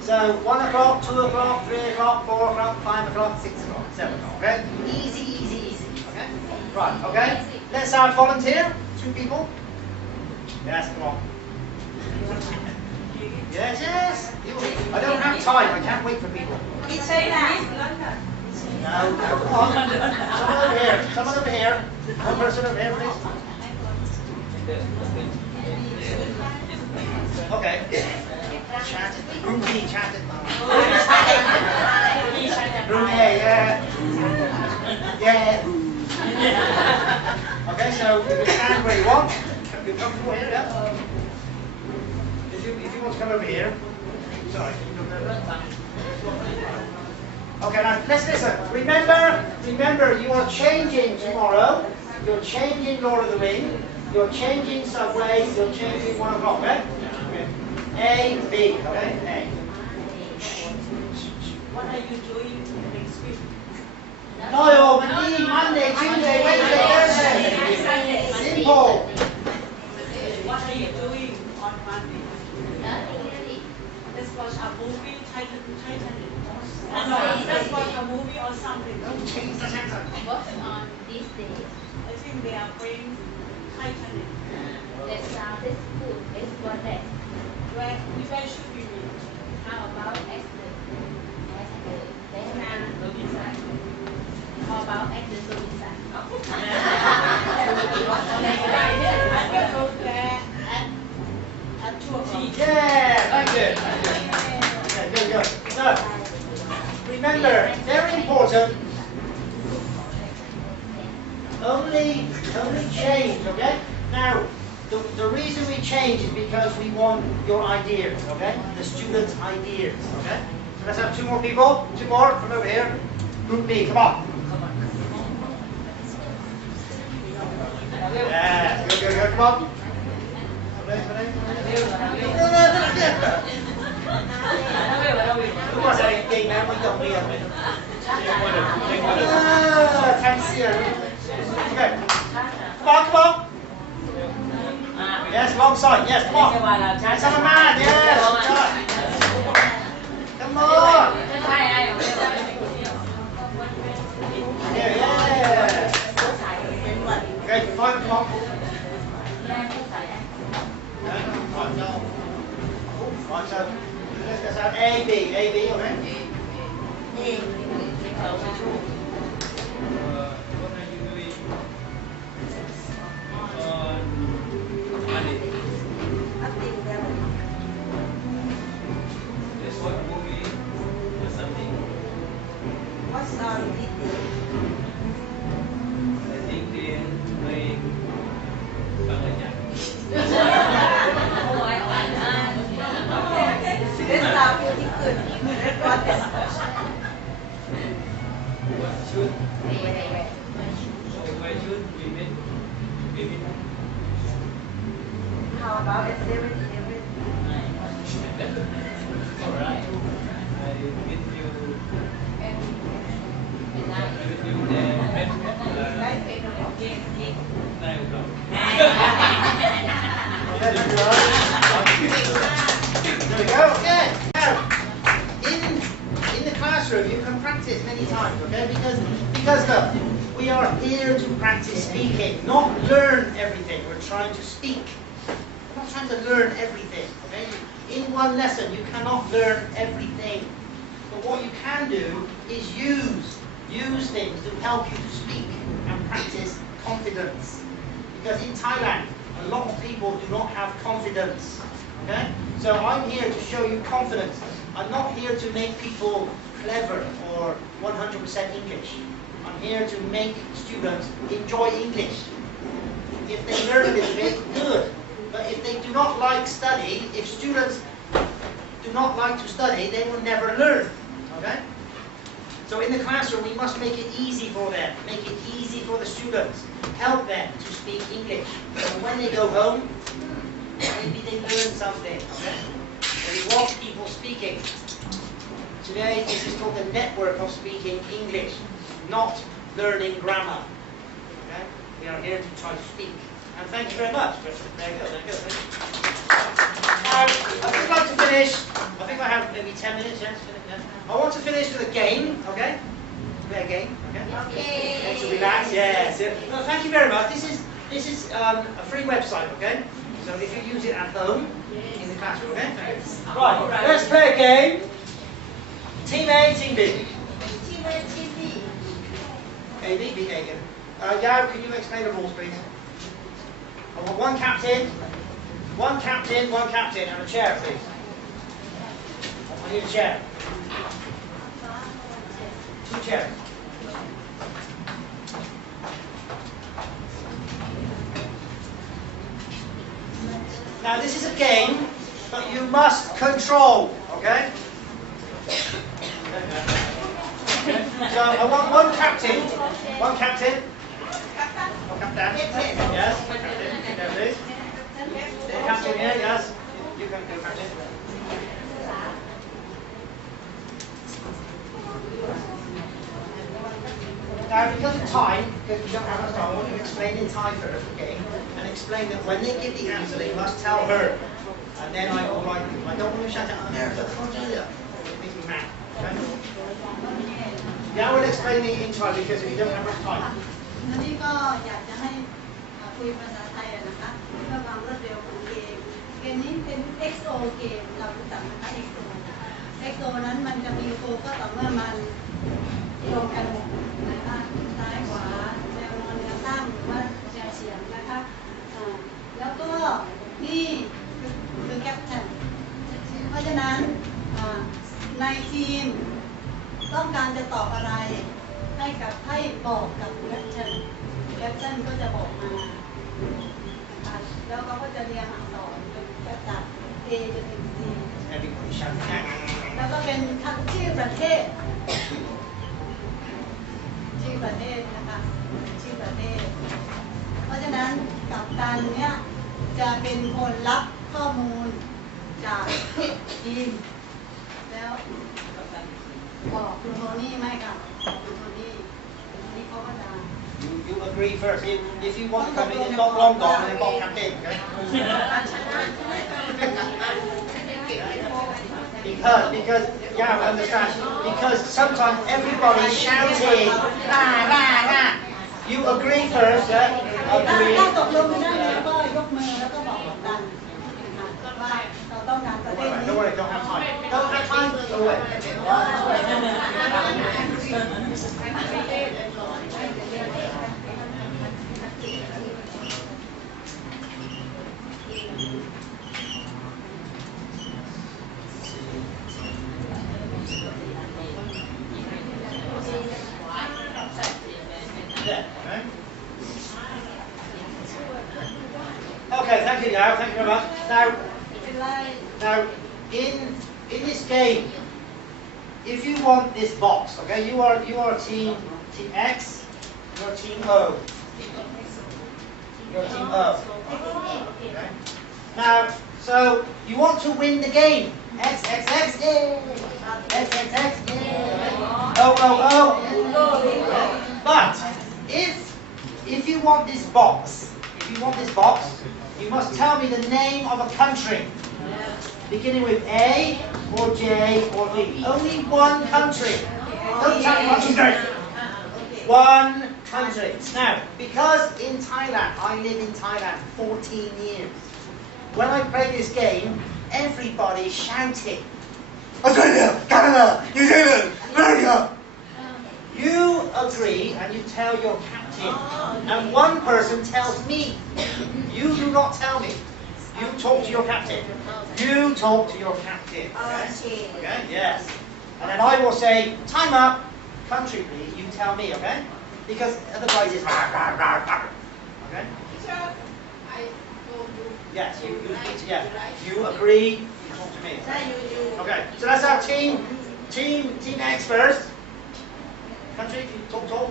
So 1 o'clock, 2 o'clock, 3 o'clock, 4 o'clock, 5 o'clock, 6 o'clock, 7 o'clock, okay? Easy. Okay? Right, okay? Let's volunteer. 2 people. Yes, come on. Yes. I don't have time. I can't wait for people. No, come on. Someone over here. One person over here, please. Okay. Chatted. Room B, chatted. Room A, yeah. Okay, so you can stand where you want. You're comfortable here, yeah? If you want to come over here. Sorry. Okay, now let's listen. Remember, you are changing tomorrow. You're changing Lord of the Ring. You're changing Subways. You're changing 1 o'clock, okay? A, B, okay? A. What are you doing next week? No, Monday, Tuesday, Wednesday, Thursday. Simple. What are you doing on Monday? Let's watch a movie, Titanic. No, let's watch a movie or something. Don't change the sentence. What's on these days? I think they are playing Titanic. That's good. Let's go there. Where should we meet? How about learn. Very important. Only change, okay? Now, the reason we change is because we want your ideas, okay? The students' ideas, okay? So let's have two more people. Two more from over here. Group B, come on. Yeah, good, come on. Đúng rồi, sao kỳ này mới dòng liền. Cancer. Okay. Come on. Yes, long side. Yes, come on. Yes, I'm a man. Yes. Come on. Yeah. Okay, fine, come on. Right, so let's have A, B, okay? What are you doing on Monday? Let's watch a movie or something. What's our detail? I think they're playing Bangladesh. Let's start really good. What is What should? So where should we meet? How about at 7-Eleven? Alright. I meet you. There at 9 o'clock. There we go, okay. Now, in the classroom, you can practice many times, okay? Because look, we are here to practice speaking, not learn everything. We're trying to speak. We're not trying to learn everything, okay? In one lesson, you cannot learn everything. But what you can do is use things to help you to speak and practice confidence. Because in Thailand, a lot of people do not have confidence. Okay? So I'm here to show you confidence. I'm not here to make people clever or 100% English. I'm here to make students enjoy English. If they learn a little bit, good. But if they do not like study, if students do not like to study, they will never learn. Okay? So in the classroom, we must make it easy for them, make it easy for the students, help them to speak English. So when they go home, maybe they learn something. Okay? So we want people speaking. Today, this is called the network of speaking English, not learning grammar. Okay? We are here to try to speak. And thank you very much. There you go, there you go. I'd just like to finish. I think I have maybe 10 minutes. Yes, I want to finish with a game. Okay? Play a game. Okay. To relax. Yes. Well, thank you very much. This is a free website. Okay? So if you use it at home in the classroom. Okay? Right. Let's play a game. Team A, Team B. Team A, Team B. A, B, B, A. Yao, can you explain the rules, please? I want one captain, and a chair, please. I need a chair. 2 chairs. Now this is a game, but you must control, okay? So I want one captain. One captain. Yes. Captain, please. Captain here, yes. You can go, Captain. Now, because of time, because we don't have enough time, I want you to explain in Thai first, okay? And explain that when they give the answer, they must tell her. And then I will write, I don't want to shout out America, Australia. It makes me mad. Okay? Yeah, I will explain it in Thai because we don't have enough time. วันนี้ก็อยากจะให้คุยภาษาไทยนะคะเพื่อความรวดเร็วของเกม เกมนี้เป็น XO เกมเรารู้จักนะคะ XO นั้นมันจะมีโฟก็ต่อเมื่อมันรวมกันหมดนะคะซ้ายขวาแนวนอนแนวตั้งหรือว่าแนวเฉียงนะคะแล้วก็นี่คือแคปชั่นเพราะฉะนั้นในทีม ต้องการจะตอบอะไรให้บอกกับแคปชั่นก็จะบอกมานะคะแล้วเขาก็จะเรียงอักษรจะจาก A จนถึง C แล้วก็เป็นชื่อประเทศนะคะชื่อประเทศเพราะฉะนั้นกัปตันเนี่ยจะเป็นคนรับข้อมูลจากทีมแล้วบอกคุณโทนี่ไหมครับคุณโทนี่เขาก็จะ You agree first. If you want to come in, it's not long gone and then Bob come in, okay? Because, yeah, I understand. Because sometimes everybody's shouting, rah, rah, rah. You agree first, yeah? ถ้า Agree. ตกลงไม่ได้ก็ยกมือแล้วก็บอกกัปตันว่าเราต้องการประเทศนี้ Don't worry, don't have time. Don't have time. Go away. Yeah, okay. Okay, thank you, Yao. Thank you very much. Now, in this game, if you want this box, okay, you are team X, you're team O. You're team O. Okay. Now, so you want to win the game. X, X, X, yay! X, X, X, yay! O, O, O. But if you want this box, you must tell me the name of a country, beginning with A or J or B. Only one country. Don't tell me what you do. One country. Now, because in Thailand, I live in Thailand 14 years. When I play this game, everybody's shouting, Australia, Canada, New Zealand, America. You agree and you tell your captain, and one person tells me. You do not tell me. You talk to your captain. You talk to your captain. Okay? Okay? Yes. And then I will say, time up, country please. You tell me, okay? Because otherwise it's okay? Yes, you agree, you talk to me. Okay, so that's our team X first. Country, talk.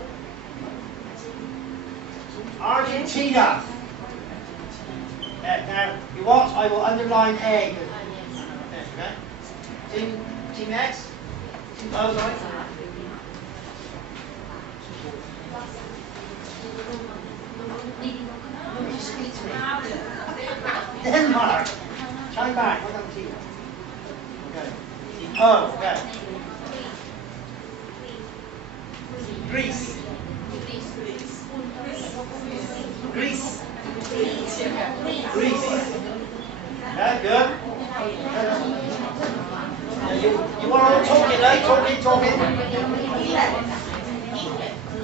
Argentina. Now, you watch, I will underline A. Okay? Team X. Team O, sorry. Speak to me. Denmark. Chime back. Well done, team. Okay. Team O. Okay. Greece. Yeah, good. You are all talking, eh? Talking.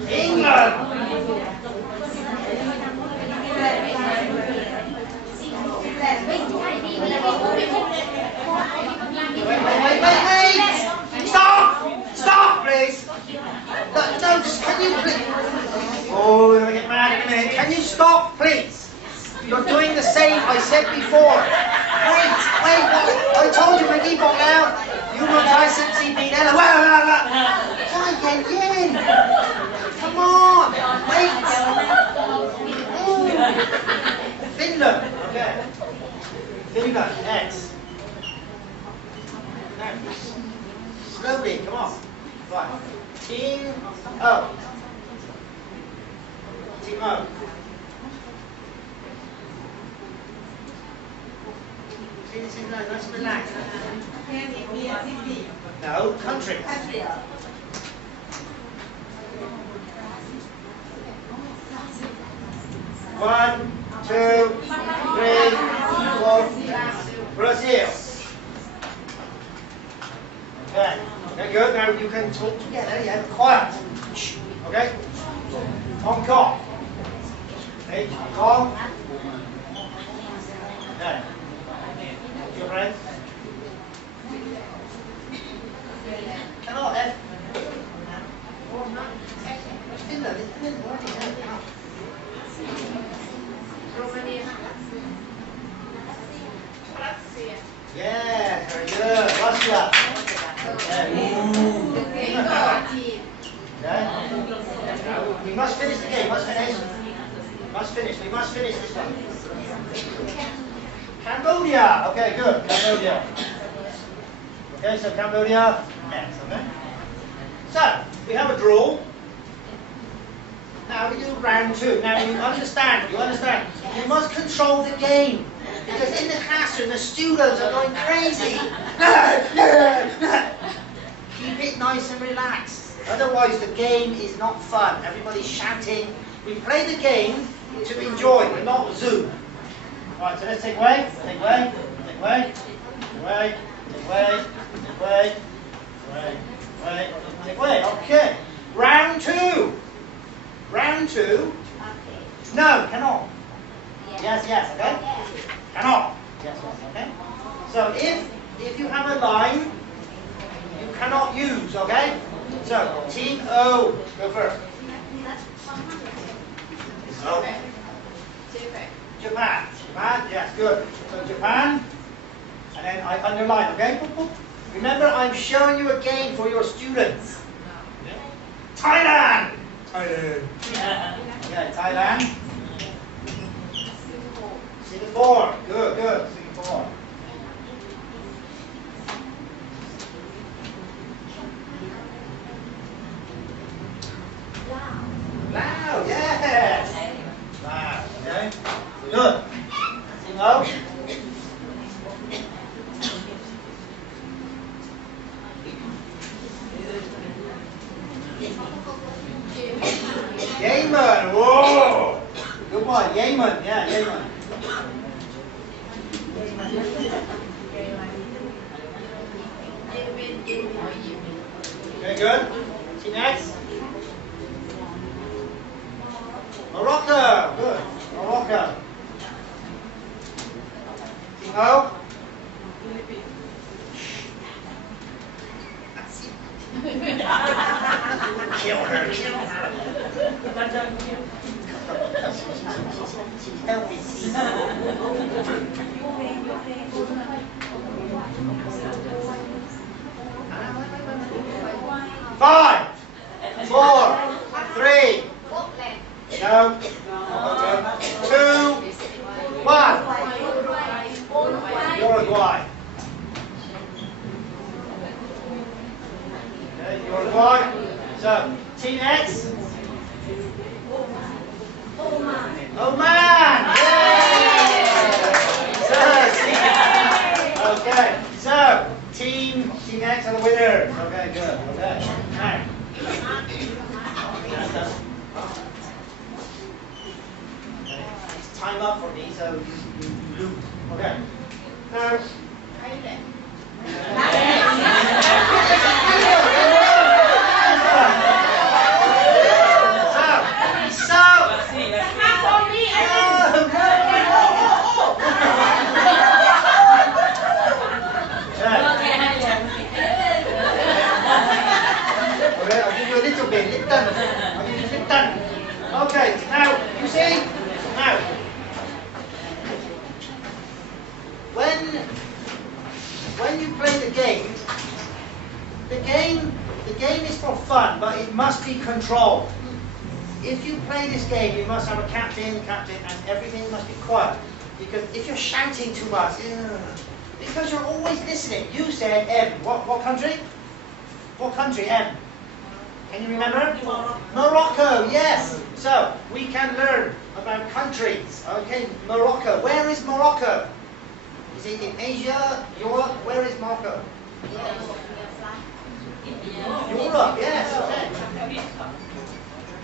England. Wait. Stop, please. No, just can you please? Oh, you're gonna get mad in a minute. Can you stop, please? You're doing the same I said before. Wait. I told you, Ricky, but now you will try CB then. Try again. Come on. Wait. Finland. Okay. Finland. X. Now, slowly. Come on. Right. Team O. Team O. Let's relax. No, country. One, two, three, four. Brazil. Okay. Okay, good. Now you can talk together. Yeah, quiet. Okay. Hong Kong. Hey, Hong Kong. Okay. Your friend. Hello, Ed. We must finish the game. Must finish. Must finish. We must finish this one. Cambodia. Okay, good. Cambodia. Okay, so Cambodia next. Okay. So we have a draw. Now we do round 2. Now you understand. You must control the game. Because in the classroom, the students are going crazy. Keep it nice and relaxed. Otherwise, the game is not fun. Everybody's shouting. We play the game to enjoy, but not zoom. Right, so let's take away. Take away. Take away. Take away. Take away. Take away. Take away. Okay. Round 2. Round 2. No, cannot. Yes, yes, okay? Cannot. Yes, yes, okay? So if you have a line, you cannot use, okay? So team O, go first. O. Japan. Japan, yes, good. So Japan, and then I underline, okay? Remember, I'm showing you a game for your students. Thailand. Thailand. Okay, Thailand. Singapore. Good, good. Singapore. Wow, yes. Wow, okay. Good. Singo. Yemen. Whoa. Good one. Yemen. Yeah, Yemen. Okay, good. See next. Morocco. Good. Morocco. Singo. Kill her. Kill her. She's healthy. 5, 4, 3, no, 2, 1. Uruguay. Okay, Uruguay. So, Team X. Oman. Okay, so Team X are the winners. Okay, good. Okay. Now. It's time up for me, so you lose. Okay. Now. Okay, now, you see, now, when you play the game is for fun, but it must be controlled. If you play this game, you must have a captain, and everything must be quiet. Because if you're shouting too much, because you're always listening. You said M. What country? What country, M? Can you remember? Morocco, yes. So, we can learn about countries. Okay, Morocco. Where is Morocco? Is it in Asia, Europe? Where is Morocco? Europe, yes. Okay.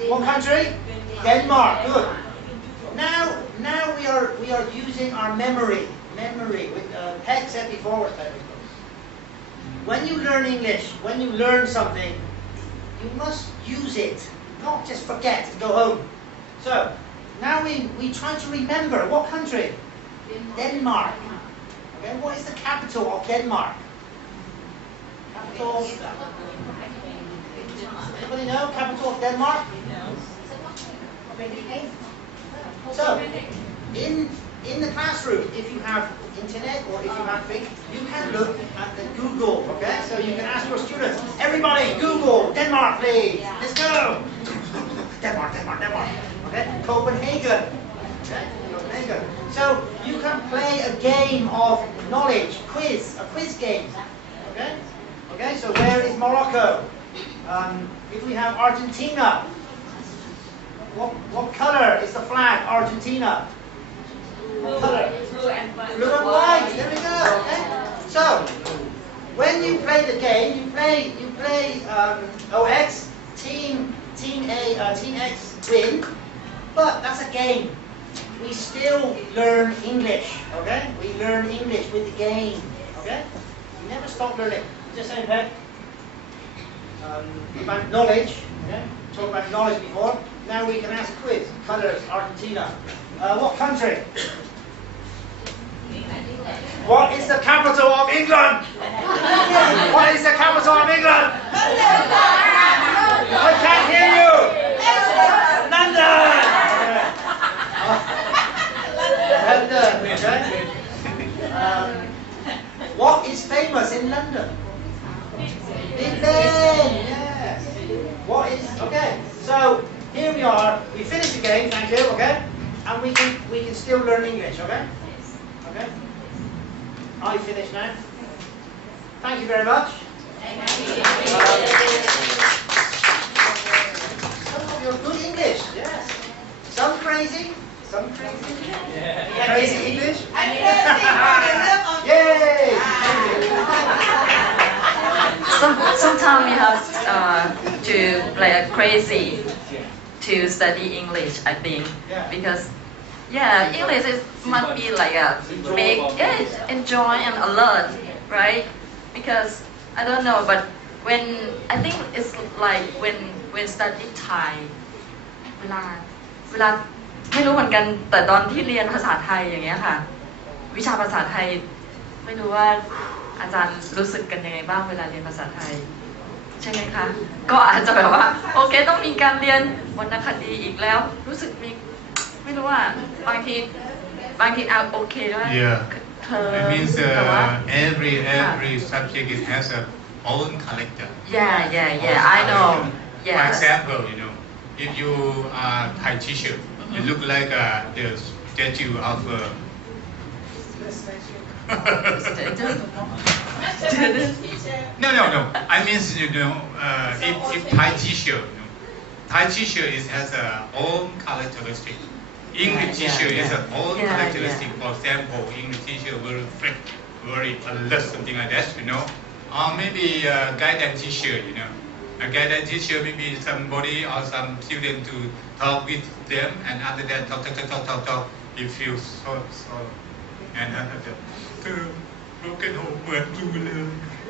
What country? Denmark, good. Now we are using our memory. Peg said before, when you learn English, when you learn something, you must use it, not just forget and go home. So, now we try to remember. What country? Denmark. Okay, what is the capital of Denmark? Capital. Anybody know capital of Denmark? So, in the classroom, if you have internet or if you have things, you can look at the Google, okay? So you can ask your students, everybody, Google, Denmark, please. Let's go. Denmark. Okay, Copenhagen. Okay, Copenhagen. So you can play a game of knowledge, a quiz game. Okay, okay. So where is Morocco? If we have Argentina, what color is the flag? Argentina. What color? Blue and white. Blue and white. There we go. Okay. So when you play the game, you play OX. Team X win, but that's a game. We still learn English. Okay. We learn English with the game. Okay. We never stop learning. Just saying, Peg. About knowledge. Okay. Talked about knowledge before. Now we can ask a quiz. Colors, Argentina. What country? What is the capital of England? What is the capital of England? I can't hear you. London. London. Okay. What is famous in London? Big Ben. Yes. What is okay? So here we are. We finished the game. Thank you. Okay. And we can still learn English. Okay. Okay. I finished now. Thank you very much. Some of your good English. Yes. Some crazy. Some crazy. Yeah. Crazy English. Yay! Sometimes we have to play a crazy to study English, I think, because English must be like a make enjoy and alert, right? Because I don't know, but when I think it's like when study Thai เวลาไม่รู้เหมือนกันแต่ตอนที่เรียนภาษาไทยอย่างเงี้ยค่ะวิชาภาษาไทยไม่รู้ว่าอาจารย์รู้สึกกันยังไงบ้างเวลาเรียนภาษาไทยใช่ไหมคะก็อาจจะแบบว่าโอเคต้องมีการเรียนวรรณคดีอีกแล้วรู้สึกมีไม่รู้ว่าบางทีโอเคด้วย It means every subject it has a own character. I know. For example, if you are Thai teacher, you look like the statue of. No. I mean, if Thai teacher has a own characteristic. English teacher is an own characteristic. For example, English teacher very strict, very alert, something like that, Or maybe a guidance teacher, A guidance teacher maybe somebody or some student to talk with them, and after that talk. He feels so, and after that, broken home,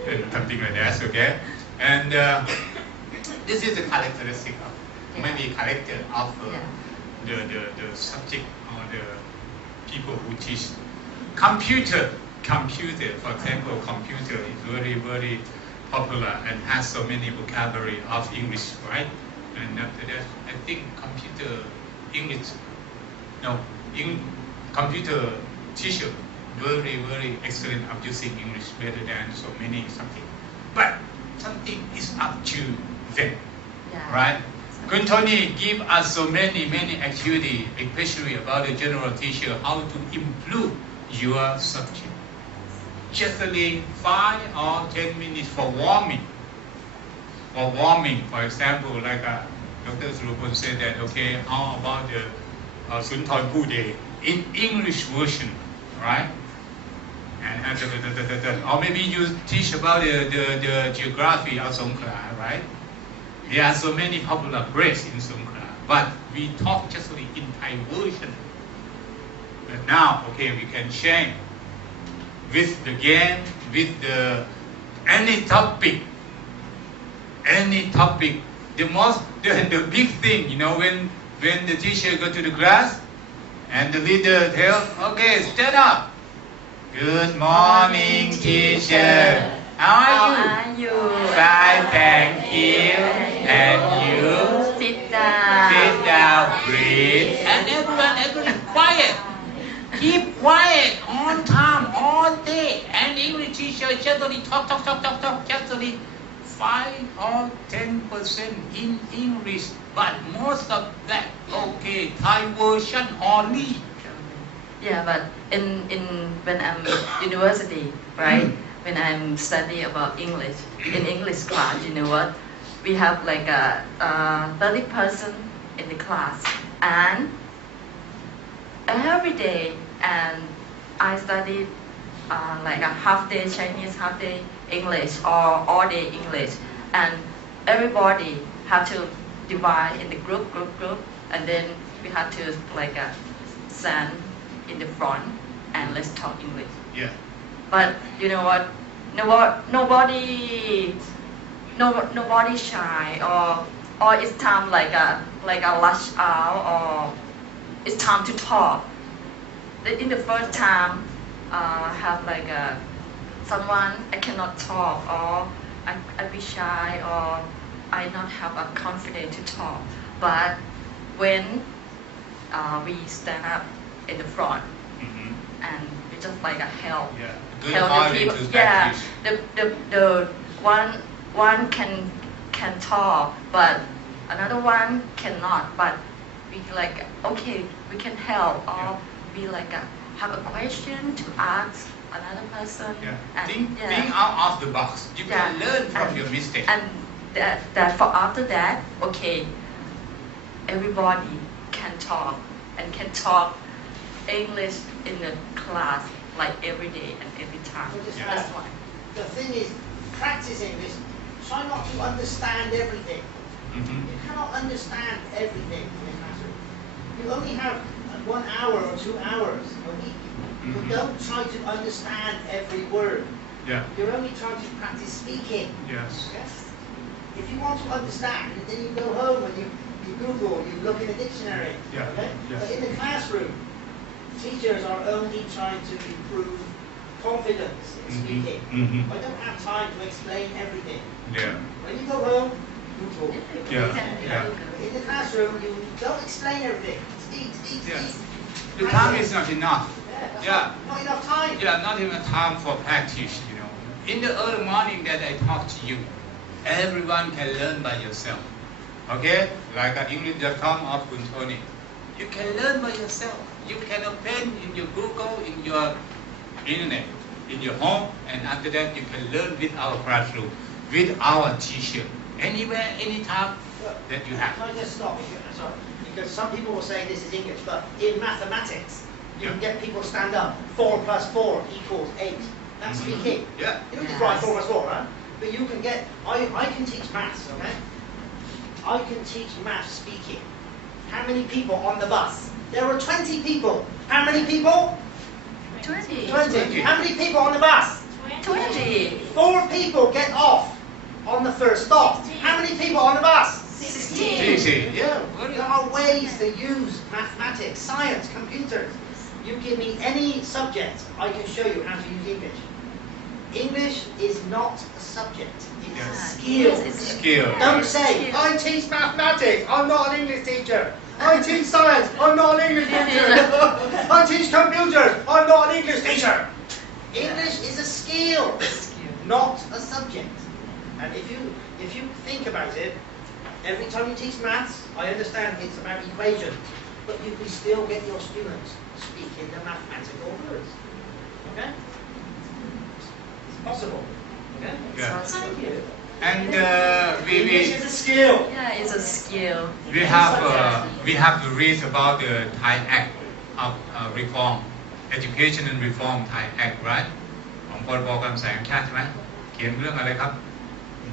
and something like that, okay? And this is the characteristic of maybe character of. The subject or the people who teach. Computer, for example, computer is very, very popular and has so many vocabulary of English, right? And after that, I think computer teacher very, very excellent of using English better than so many something. But something is up to them, right? Kun Tony give us so many activities, especially about the general teacher, how to improve your subject. Just 5 or 10 minutes for warming. For example, like Dr. Surupon said that, okay, how about the Sunthorn Pude in English version, right? And or maybe you teach about the geography of Songkhla, right? There are so many popular phrases in Songkhla, but we talk just in Thai version. But now, okay, we can change with the game, with any topic. The big thing, when the teacher go to the class and the leader tell, okay, stand up. Good morning, teacher. How are you? Fine, thank you. And you? Sit down. Sit down, breathe. And everyone quiet. Keep quiet on time, all day. And English teacher just only talk. Just only 5 or 10% in English, but most of that, okay, Thai version only. Yeah, but in when I'm university, right? When I'm studying about English in English class, you know what? We have like a 30% in the class, and every day, and I studied like a half day Chinese, half day English, or all day English, and everybody have to divide in the group, and then we have to like stand in the front and let's talk English. Yeah. But you know what? Nobody shy, or it's time like a rush hour, or it's time to talk. In the first time, have like someone I cannot talk, or I be shy, or I not have a confidence to talk. But when we stand up in the front, and we just like a help. Yeah. Good Help the harmony people. to Yeah, practice. the one can talk, but another one cannot. But we like okay, we can help, or we like have a question to ask another person. Yeah. And, Think out of the box. You can learn from and, your mistake. And that for after that, okay, everybody can talk and can talk English in the class like every day and every time. Yeah. That's why. The thing is, practice English. Try not to understand everything. You cannot understand everything in the classroom. You only have 1 hour or 2 hours a week. You don't try to understand every word. Yeah. You're only trying to practice speaking. Yes. Yes? If you want to understand, then you go home and you Google, you look in a dictionary. Yeah. Okay? Yeah. But in the classroom, teachers are only trying to improve confidence in speaking. I don't have time to explain everything. Yeah. When you go home, Google. Yeah. Yeah. In the classroom, you don't explain everything. Speak. Yeah. The time is not enough. Yeah. Not enough time. Yeah, not even time for practice, you know. In the early morning that I talk to you, everyone can learn by yourself. Okay? Like English.com of Kuntoni. You can learn by yourself. You can open in your Google, in your internet, in your home, and after that you can learn with our classroom, with our teacher. Anywhere, anytime that you have. Can I just stop? Sorry. Because some people will say this is English, but in mathematics, you can get people stand up. 4 plus 4 equals 8. That's speaking. Yeah. You don't just write 4 plus 4, right? But you can get, I can teach maths, okay? I can teach maths speaking. How many people on the bus? There were 20 people. How many people? 20. 20. How many people on the bus? 20. 4 people get off on the first stop. How many people on the bus? 16. Yeah. There are ways to use mathematics, science, computers. You give me any subject, I can show you how to use English. English is not a subject, it's a skill. Skill. Don't say, I teach mathematics, I'm not an English teacher. I teach science, I'm not an English teacher. I teach computers, I'm not an English teacher. English is a skill, not a subject. And if you think about it, every time you teach maths, I understand it's about equations, but you can still get your students speaking the mathematical words. Okay? It's possible. Okay? Yeah. And English is a skill. Yeah, it's a skill. we have to read about the Thai Act of Reform, Education and Reform Thai Act, right? ของพรบการศึกษาแห่งชาติใช่ไหมเขียนเรื่องอะไรครับ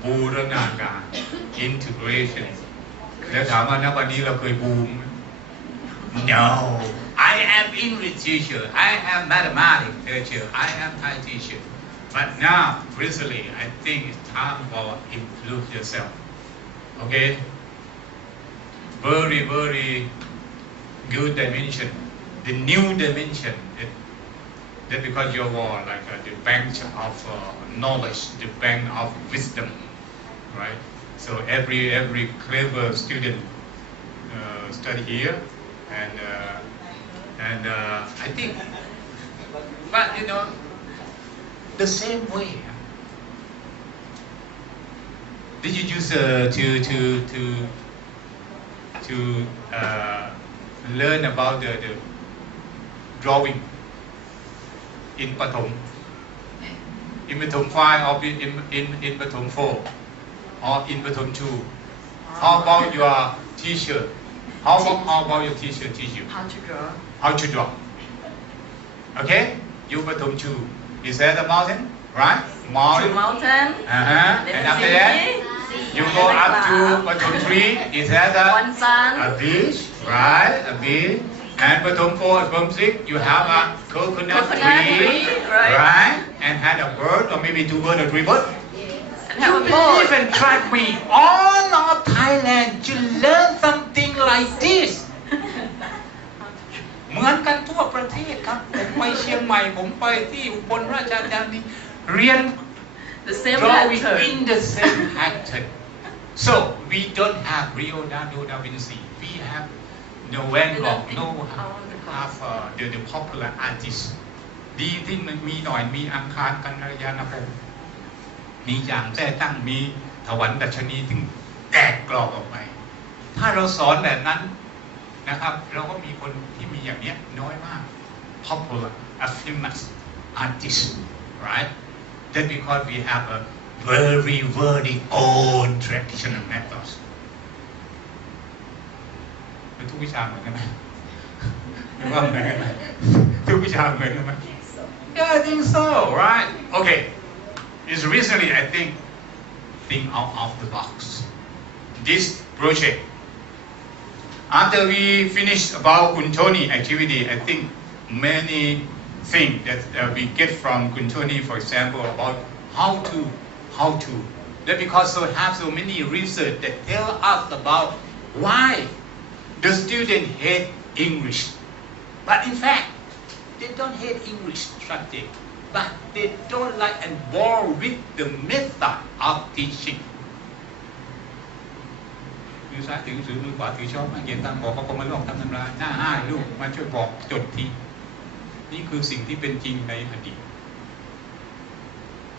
บูรณาการ integration แล้วถามว่าณวันนี้เราเคยบูม No I am English teacher I am mathematics teacher I am Thai teacher but now recently I think it's time for improve yourself okay very good dimension the new dimension that because you are like the bank of knowledge the bank of wisdom right so every clever student study here and I think but you know the same way Did you use to learn about the drawing in Pathom? In Pathom 5 or in Pathom 4 or in Pathom 2? How about your teacher? How about your teacher teach you? How to draw? How to draw? Okay, you Pathom 2. Is that a mountain? Right? Two mountain. And after that, you go up to Pathom 3. Is that One sun. a beach? Right? A beach. And Pathom 4, Pathom 6, you have a coconut tree. Right? And had a bird or maybe 2 birds or 3 birds. And have a You boat. even track me all of Thailand to learn something like this. เหมือนกันทั่วประเทศครับผมไปเชียงใหม่ผมไปที่อุบลราชธานีเรียน The same drawing pattern. in the same pattern. So we don't have Leonardo da Vinci. We have no Van Gogh, no have the popular artists. ดีที่มันมีหน่อยมีอังคารกัลยาณพงศ์มีอย่างแท้ตั้งมีถวันดัชนีถึงแตกกรอบออกไปถ้าเราสอนแบบนั้นนะครับเราก็มีคนที่มีอย่างนี้น้อยมาก popular a famous artist right that because we have a very old traditional methods เป็นทุกวิชาเหมือนกันไหมหรือว่าเหมือนกันไหมทุกวิชาเหมือนกันไหม Yeah, I think so, right? Okay. It's recently, I think out of the box. This project. After we finish about Kuntoni activity, I think many things that we get from Kuntoni, for example, about how to. That because we have so many research that tell us about why the student hate English. But in fact, they don't hate English subject, but they don't like and bore with the method of teaching. มือซ้ายถือหนังสือมือขวาถือช้อนมาเขียนตามบอกเขามาลอกทำตำราหน้าห้าลูกมาช่วยบอกจดทีนี่คือสิ่งที่เป็นจริงในอดีต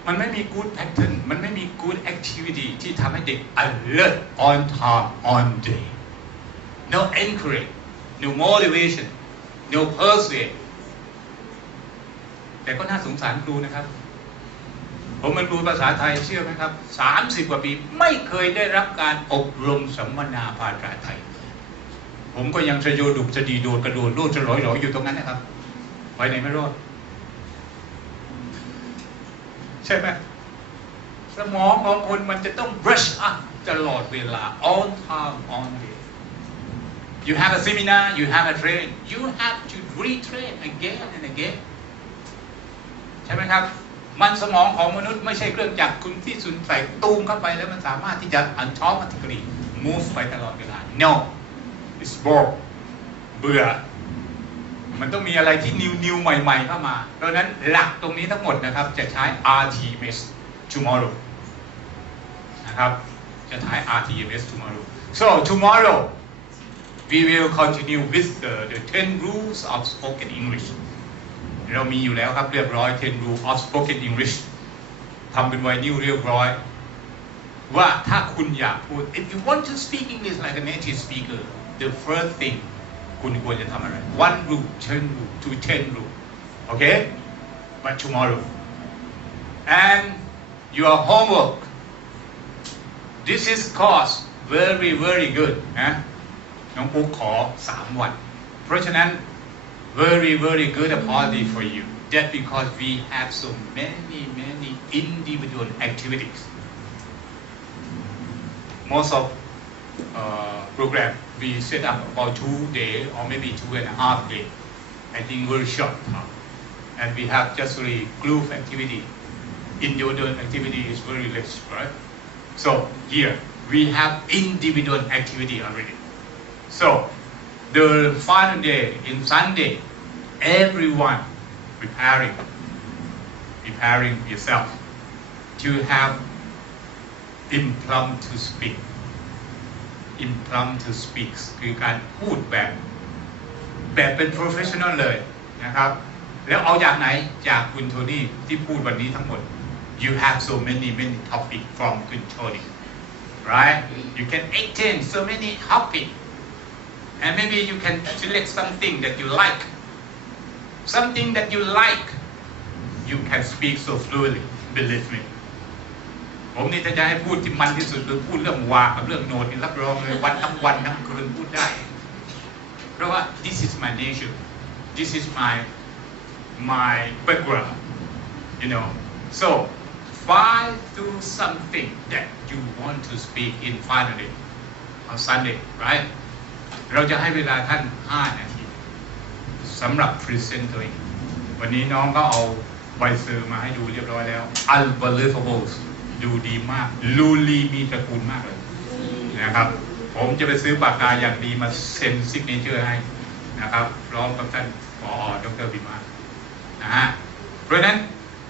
มันไม่มี good pattern มันไม่มี good activity ที่ทำให้เด็ก alert on time on day no encourage no motivation no persuade แต่ก็น่าสงสารครูนะครับผมเป็นครูภาษาไทยเชื่อไหมครับ30กว่าปีไม่เคยได้รับการอบรมสัมมนาภาษาไทยผมก็ยังจะโยดุกจะดีโดดกระโดดโลดจะลอยอยู่ตรงนั้นนะครับไปไหนไม่รอดใช่ไหมสมองของคนมันจะต้อง brush up ตลอดเวลา on time on day you have a seminar you have a train you have to retrain again and again ใช่ไหมครับมันสมองของมนุษย์ไม่ใช่เครื่องจักรคุณที่สุนใส่ตูมเข้าไปแล้วมันสามารถที่จะ automatically move ไปตลอดเวลา no it's bored เบื่อมันต้องมีอะไรที่นิวใหม่ๆเข้ามาเพราะฉะนั้นหลักตรงนี้ทั้งหมดนะครับจะใช้ RTMS tomorrow นะครับจะใช้ RTMS tomorrow so tomorrow we will continue with the 10 rules of spoken English เรามีอยู่แล้วครับเรียบร้อย 10 rules of spoken English ทำเป็นไวนิลเรียบร้อยว่าถ้าคุณอยากพูด if you want to speak English like a native speaker the first thing คุณควรจะทำอะไร one rule 10 rule to 10 rule okay but tomorrow and your homework this is course very good นะน้องปุ๊กขอ3วันเพราะฉะนั้นvery good apology for you that because we have so many individual activities most of program we set up about 2 days or maybe 2.5 days I think very short time and we have just really group activity individual activity is very less right so here we have individual activity already so the final day in Sunday everyone preparing yourself to have impromptu speak คือการพูดแบบเป็น professional เลยนะครับแล้วเอาจากไหนจากคุณโทนี่ที่พูดวันนี้ทั้งหมด you have so many topic from คุณโทนี่ right? You can attend so many hopping, and maybe you can select something that you like. Something that you like, you can speak so fluently. Believe me. ผมนี่ถ้าจะให้พูดที่มันที่สุดคือพูดเรื่องวากับเรื่องโน้ตนี่รับรองเลยวันทั้งวันทั้งคืนพูดได้ เพราะว่า this is my nature, this is my background, you know. So find to something that you want to speak in finally on Sunday, right? เราจะให้เวลาท่าน5 นาทีสำหรับ present ตัวเองวันนี้น้องก็เอาใบเซอร์มาให้ดูเรียบร้อยแล้ว unbelievable ดูดีมากลูลีมีตระกูลมากเลยนะครับผมจะไปซื้อปากกาอย่างดีมาเซ็นซิกเนเจอร์ให้นะครับพร้อมกับท่านผอ.ดร.บิมานะฮะเพราะฉะนั้น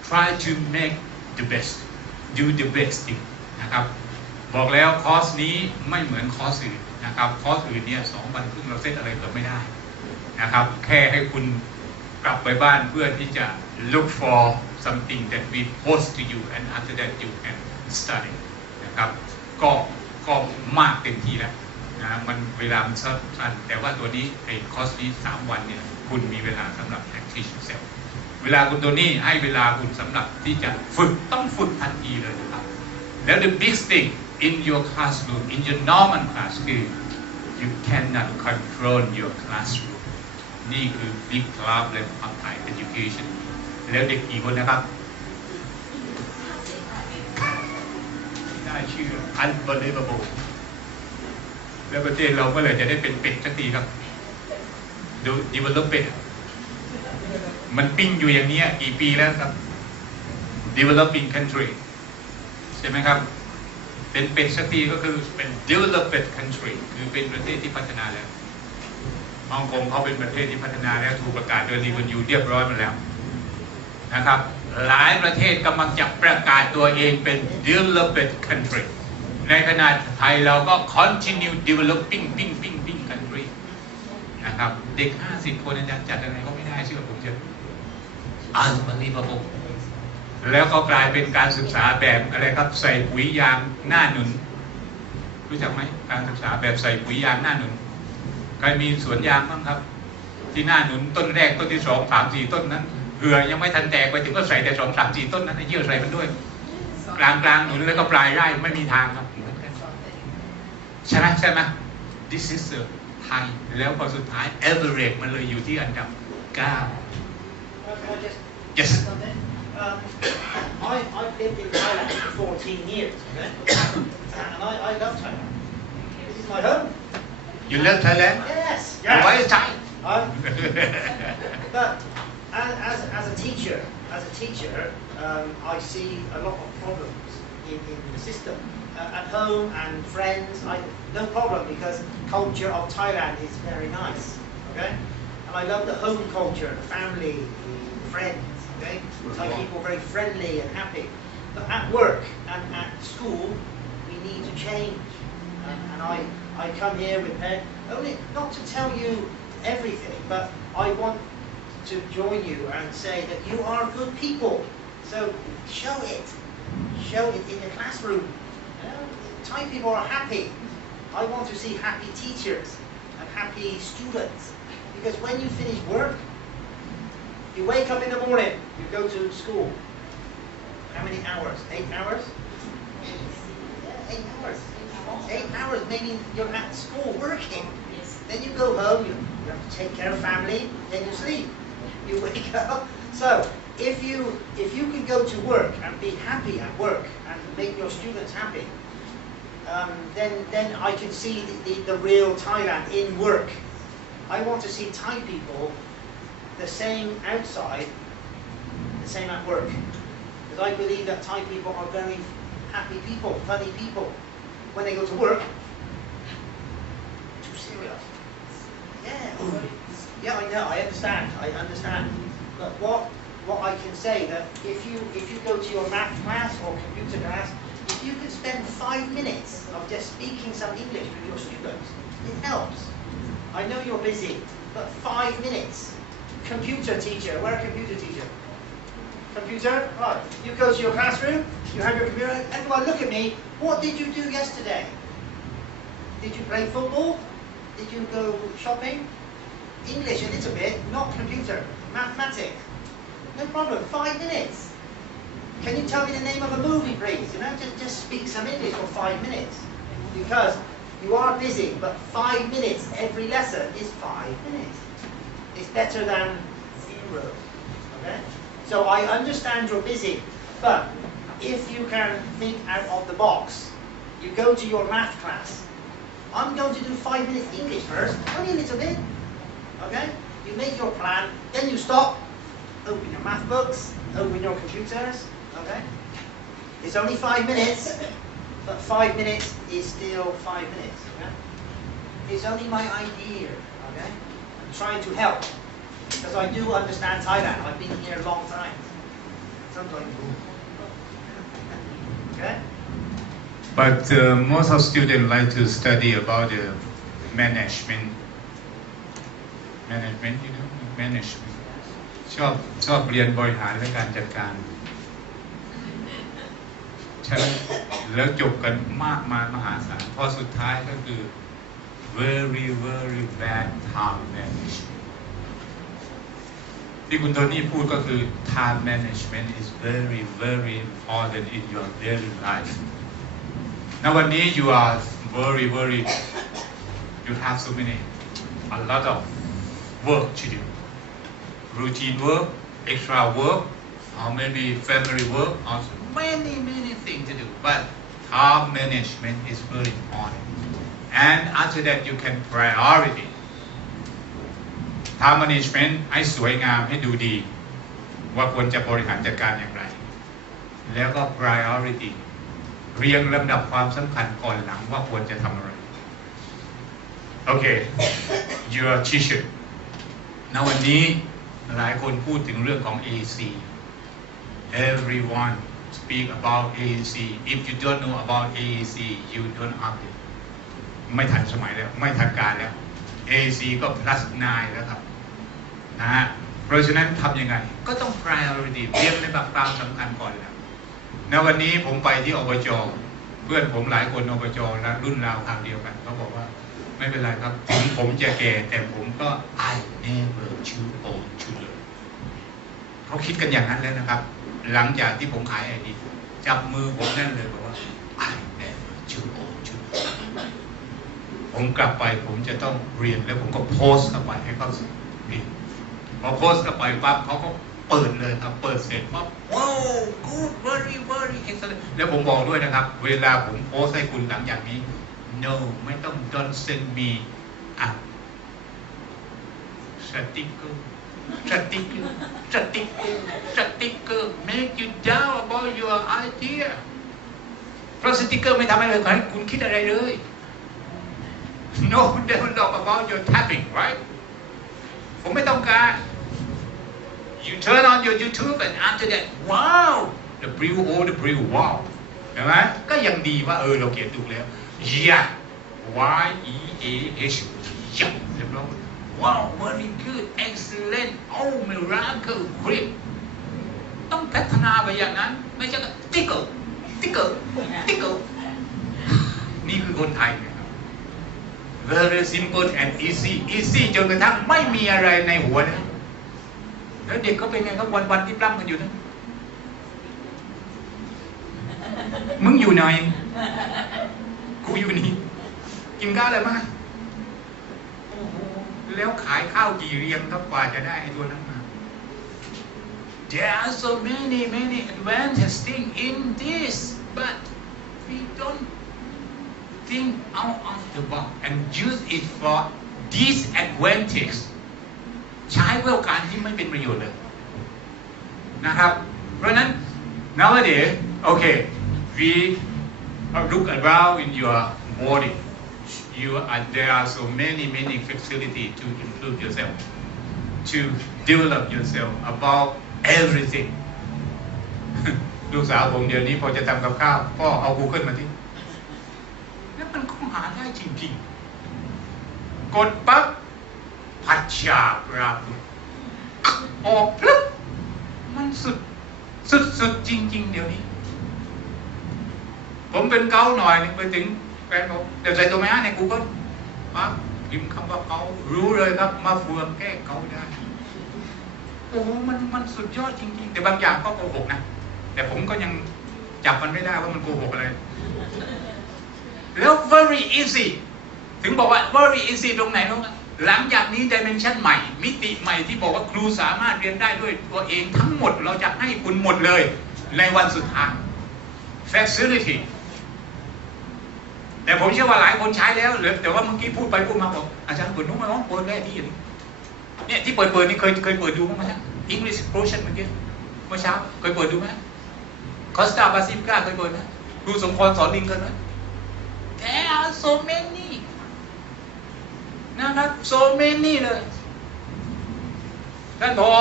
try to make the best do the best thing นะครับบอกแล้วคอร์สนี้ไม่เหมือนคอร์สอื่นนะครับคอร์สอื่นเนี่ย2 วันครึ่งเราเซตอะไรเกิดไม่ได้นะครับแค่ให้คุณกลับไปบ้านเพื่อที่จะ look for something that we post to you and after that you can study นะครับก็มากเต็มที่แล้วนะมันเวลามันสั้นแต่ว่าตัวนี้ไอ้คอร์สนี้3 วันเนี่ยคุณมีเวลาสำหรับ practice yourself เวลาคุณตัวนี้ให้เวลาคุณสำหรับที่จะฝึกต้องฝึกทันทีเลยนะครับแล้ว the big thing in your classroom in your normal class คือ you cannot control your classroom นี่คือ big problem of Thai education แล้วเด็กกี่คนนะครับน่าเชื่อ unbelievable แล้วประเทศเราเมื่อไหร่จะได้เป็นเป็ดสักทีครับดู develop เป็ดมันปิ้งอยู่อย่างนี้กี่ปีแล้วครับ developing country ใช่ไหมครับเป็นเป็ดสักทีก็คือเป็น developed country คือเป็นประเทศที่พัฒนาแล้วฮ่องกงเขาเป็นประเทศที่พัฒนาแล้วถูกประกาศโดยลีกวนยูเรียบร้อยมาแล้วนะครับหลายประเทศกำลังจะประกาศตัวเองเป็น developed country ในขณะไทยเราก็ continue developing country นะครับเด็ก50 คนอาจารย์จัดอะไรก็ไม่ได้เชื่อผมเถอะ unbelievable แล้วก็กลายเป็นการศึกษาแบบอะไรครับใส่ปุ๋ยยางหน้าหนุนรู้จักไหมการศึกษาแบบใส่ปุ๋ยยางหน้าหนุนใครมีสวนยางบ้างครับที่หน้าหนุนต้นแรกต้นที่2 3 4ต้นนั้นเหือยังไม่ทันแตกไปถึงก็ใส่แต่2 3 4ต้นนั้นเยื่อใส่มันด้วยกลางหนุนแล้วก็ปลายไร่ไม่มีทางครับใช่ไหม this is the Thai แล้วพอสุดท้าย average มันเลยอยู่ที่อันดับ 9 yes I've lived in Thailand for 14 years, okay? And I love Thailand. This is my home. You love Thailand? Yes. Why is Thai? But as a teacher, I see a lot of problems in the system. At home and friends, no problem because culture of Thailand is very nice, okay? And I love the home culture, the family, the friends. Okay? Thai people are very friendly and happy. But at work and at school, we need to change. And I come here with Pen, only not to tell you everything, but I want to join you and say that you are good people. So show it. Show it in the classroom. You know, Thai people are happy. I want to see happy teachers and happy students. Because when you finish work, you wake up in the morning, you go to school. How many hours? 8 hours? Yeah, 8 hours. 8 hours, meaning you're at school working. Then you go home, you have to take care of family, then you sleep. You wake up. So if you can go to work and be happy at work and make your students happy, then I can see the real Thailand in work. I want to see Thai people the same outside, the same at work. Because I believe that Thai people are very happy people, funny people. When they go to work, too serious. Yeah, I know, I understand. But what I can say that if you go to your math class or computer class, if you can spend 5 minutes of just speaking some English with your students, it helps. I know you're busy, but 5 minutes. Computer teacher, where a computer teacher? Computer? Right. You go to your classroom, you have your computer, everyone look at me, What did you do yesterday? Did you play football? Did you go shopping? English a little bit, not computer. Mathematics. No problem. 5 minutes. Can you tell me the name of a movie, please? You know, just speak some English for 5 minutes. Because you are busy, but 5 minutes every lesson is 5 minutes. It's better than 0. Okay? So I understand you're busy, but if you can think out of the box, you go to your math class. I'm going to do 5 minutes English first, only a little bit. Okay? You make your plan, then you stop, open your math books, open your computers. Okay? It's only 5 minutes, but 5 minutes is still 5 minutes. Okay? It's only my idea. Okay? I'm trying to help because I do understand Thailand. I've been here a long time. Sometimes. Okay? But most of students like to study about the management. Management, you know, management. ชอบเรียนบริหารและการจัดการใช่ไหมแล้วจบกันมากมายมหาศาลพอสุดท้ายก็คือ very very bad time management ที่คุณโทนี่พูดก็คือ time management is very very important in your daily life ณวันนี้ you are very very you have so many a lot of work to do routine work extra work or maybe family work or many things to do but time management is very important and after that you can priority time management ให้สวยงามให้ดูดีว่าควรจะบริหารจัดการอย่างไรแล้วก็ priority เรียงลำดับความสำคัญก่อนหลังว่าควรจะทำอะไรโอเค your teacher ณวันนี้หลายคนพูดถึงเรื่องของ AEC everyone speak about AEC if you don't know about AEC you don't update ไม่ทันสมัยแล้วไม่ทันการแล้ว AEC ก็ plus 9แล้วครับนะฮะเพราะฉะนั้นทำยังไงก็ต้อง priority เรียงในแบบความสำคัญก่อนแล้วในวันนี้ผมไปที่อบจ.เพื่อนผมหลายคนอบจ.และรุ่นราวคราวเดียวกันเขาบอกว่าไม่เป็นไรครับถึงผมจะแก่แต่ผมก็ I never too old to learn เขาคิดกันอย่างนั้นแล้วนะครับหลังจากที่ผมขายไอดีจับมือผมนั่นเลยบอกว่า I never too old to learn ผมกลับไปผมจะต้องเรียนแล้วผมก็โพสต์เข้าไปให้เขาเรียนพอโพสต์เข้าไปปั๊บเขาก็เปิดเลยครับเปิดเสร็จปั๊บว้าว good very very excellent แล้วผมบอกด้วยนะครับเวลาผมโพสต์ให้คุณหลังจากนี้ no ไม่ต้อง don't send me a sticker make you doubt about your idea เพราะสติ๊กเกอร์ไม่ทำให้เลยให้คุณคิดอะไรเลย no don't talk about your tapping right ผมไม่ต้องการ you turn on your YouTube and after that wow the brew oh the brew wow เห็นไหมก็ยังดีว่าเราเขียนถูกแล้ว yeah y e a h yeah เรียบร้อยwow very good excellent oh miracle great ต้องพัฒนาไปอย่างนั้นไม่ใช่ติ๊กเกอร์นี่คือคนไทยนะครับ very simple and easy จนกระทั่งไม่มีอะไรในหัวนะแล้วเด็กก็เป็นไงครับวันที่ปล้ำกันอยู่นะมึงอยู่ไหนกูอยู่นี่กินข้าวอะไรมาแล้วขายข้าวกี่เรียงครับกว่าจะได้ไอ้ตัวนั้นมา There are so many advantage things in this but we don't think out of the box and use it for disadvantage ใช้เพื่อการที่ไม่เป็นประโยชน์เลยนะครับเพราะนั้น nowadays okay we look around in your body there are so many facilities to improve yourself to develop yourself about everything ลูกสาวผมเดี๋ยวนี้พอจะทำกับข้าวพ่อเอา Google มาที่แล้วมันก็หาได้จริงๆกดปั๊บผัดฉาบราบออกปุ๊บมันสุดจริงๆเดี๋ยวนี้ ผมเป็นเกาหน่อยนึงไปถึงแฟนบอกเดี๋ยวใส่ตัวแม่ใน Google มาพิมพ์คำว่าเการู้เลยครับมาเฟืองแก้เกาได้โอ้โหมันสุดยอดจริงๆแต่บางอย่างก็โกหกนะแต่ผมก็ยังจับมันไม่ได้ว่ามันโกหกอะไรแล้ว very easy ถึงบอกว่า very easy ตรงไหนรู้ไหมหลังจากนี้ dimension ใหม่มิติใหม่ที่บอกว่าครูสามารถเรียนได้ด้วยตัวเองทั้งหมดเราจะให้คุณหมดเลยในวันสุดท้าย facility แต่ผมเชื่อว่าหลายคนใช้แล้วแต่ว่าเมื่อกี้พูดไปพูดมาบอกอาจารย์เปิดนู้นมาน้องเปิดได้ที่อย่างนี้เนี่ยที่เปิดนี่เคยเปิดดูมั้งไหมฮะ English Quotient เมื่อกี้เมื่อเช้าเคยเปิดดูไหมคอสตาบาซิฟิก้าเคยเปิดไหมครูสมพรสอนลิงกันไหม There are so many นะครับ so many เลยท่านผอ.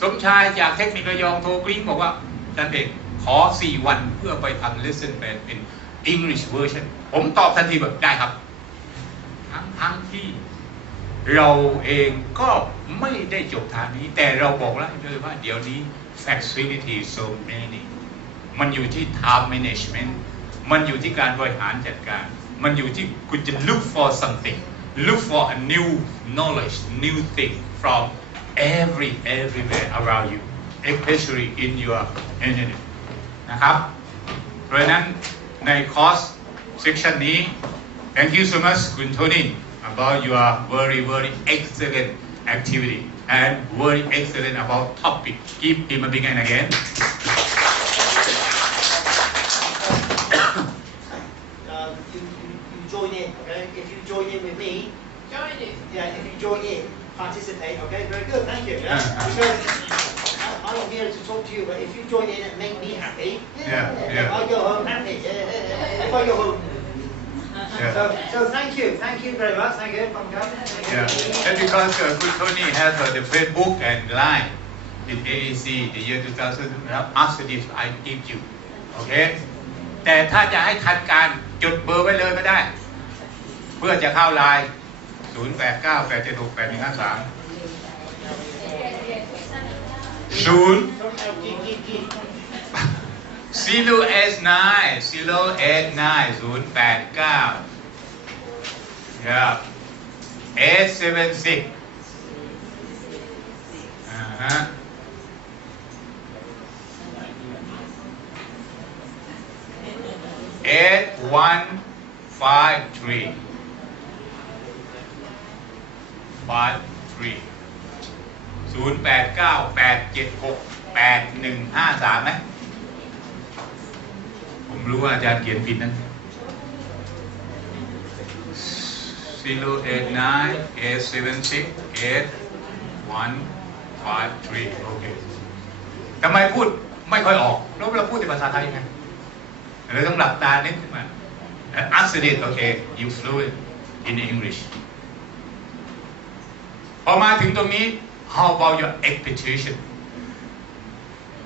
สมชายจากเทคนิคระยองโทรกริ้งบอกว่าท่านเองขอ4 วันเพื่อไปทำ lesson plan เป็น English version ผมตอบทันทีแบบได้ครับทั้งที่เราเองก็ไม่ได้จบทางนี้แต่เราบอกแล้วเลยว่าเดี๋ยวนี้ facility so many มันอยู่ที่ time management มันอยู่ที่การบริหารจัดการมันอยู่ที่คุณจะ look for something look for a new knowledge new thing from everywhere around you especially in your environment นะครับเพราะฉะนั้นในคอร์ส section นี้ thank you so much คุณโทนี่ about your very excellent activity and very excellent about topic give him a big hand again you join in, okay? If you join in with me, Join it. yeah, if you join in, participate, okay? Very good, thank you. Yeah? Because I'm not here to talk to you, but if you join in and make me happy, Yeah. I go home happy. If I go home. So thank you very much. Thank you. Yeah, and because Good Tony has the Facebook and Line in AAC the year 2000. After this, I give you, okay? แต่ถ้าจะให้ทันการจดเบอร์ไว้เลยก็ได้เพื่อจะเข้าไลน์0898768153 ครับ 876 8153 0898768153ไหมผมรู้ว่าอาจารย์เขียนผิดนะ089-876-8153 โอเคทำไมพูดไม่ค่อยออกแล้วเราพูดในภาษาไทยไงเราต้องหลับตานิดมา answer it okay you fluent in English พอมาถึงตรงนี้ how about your expectation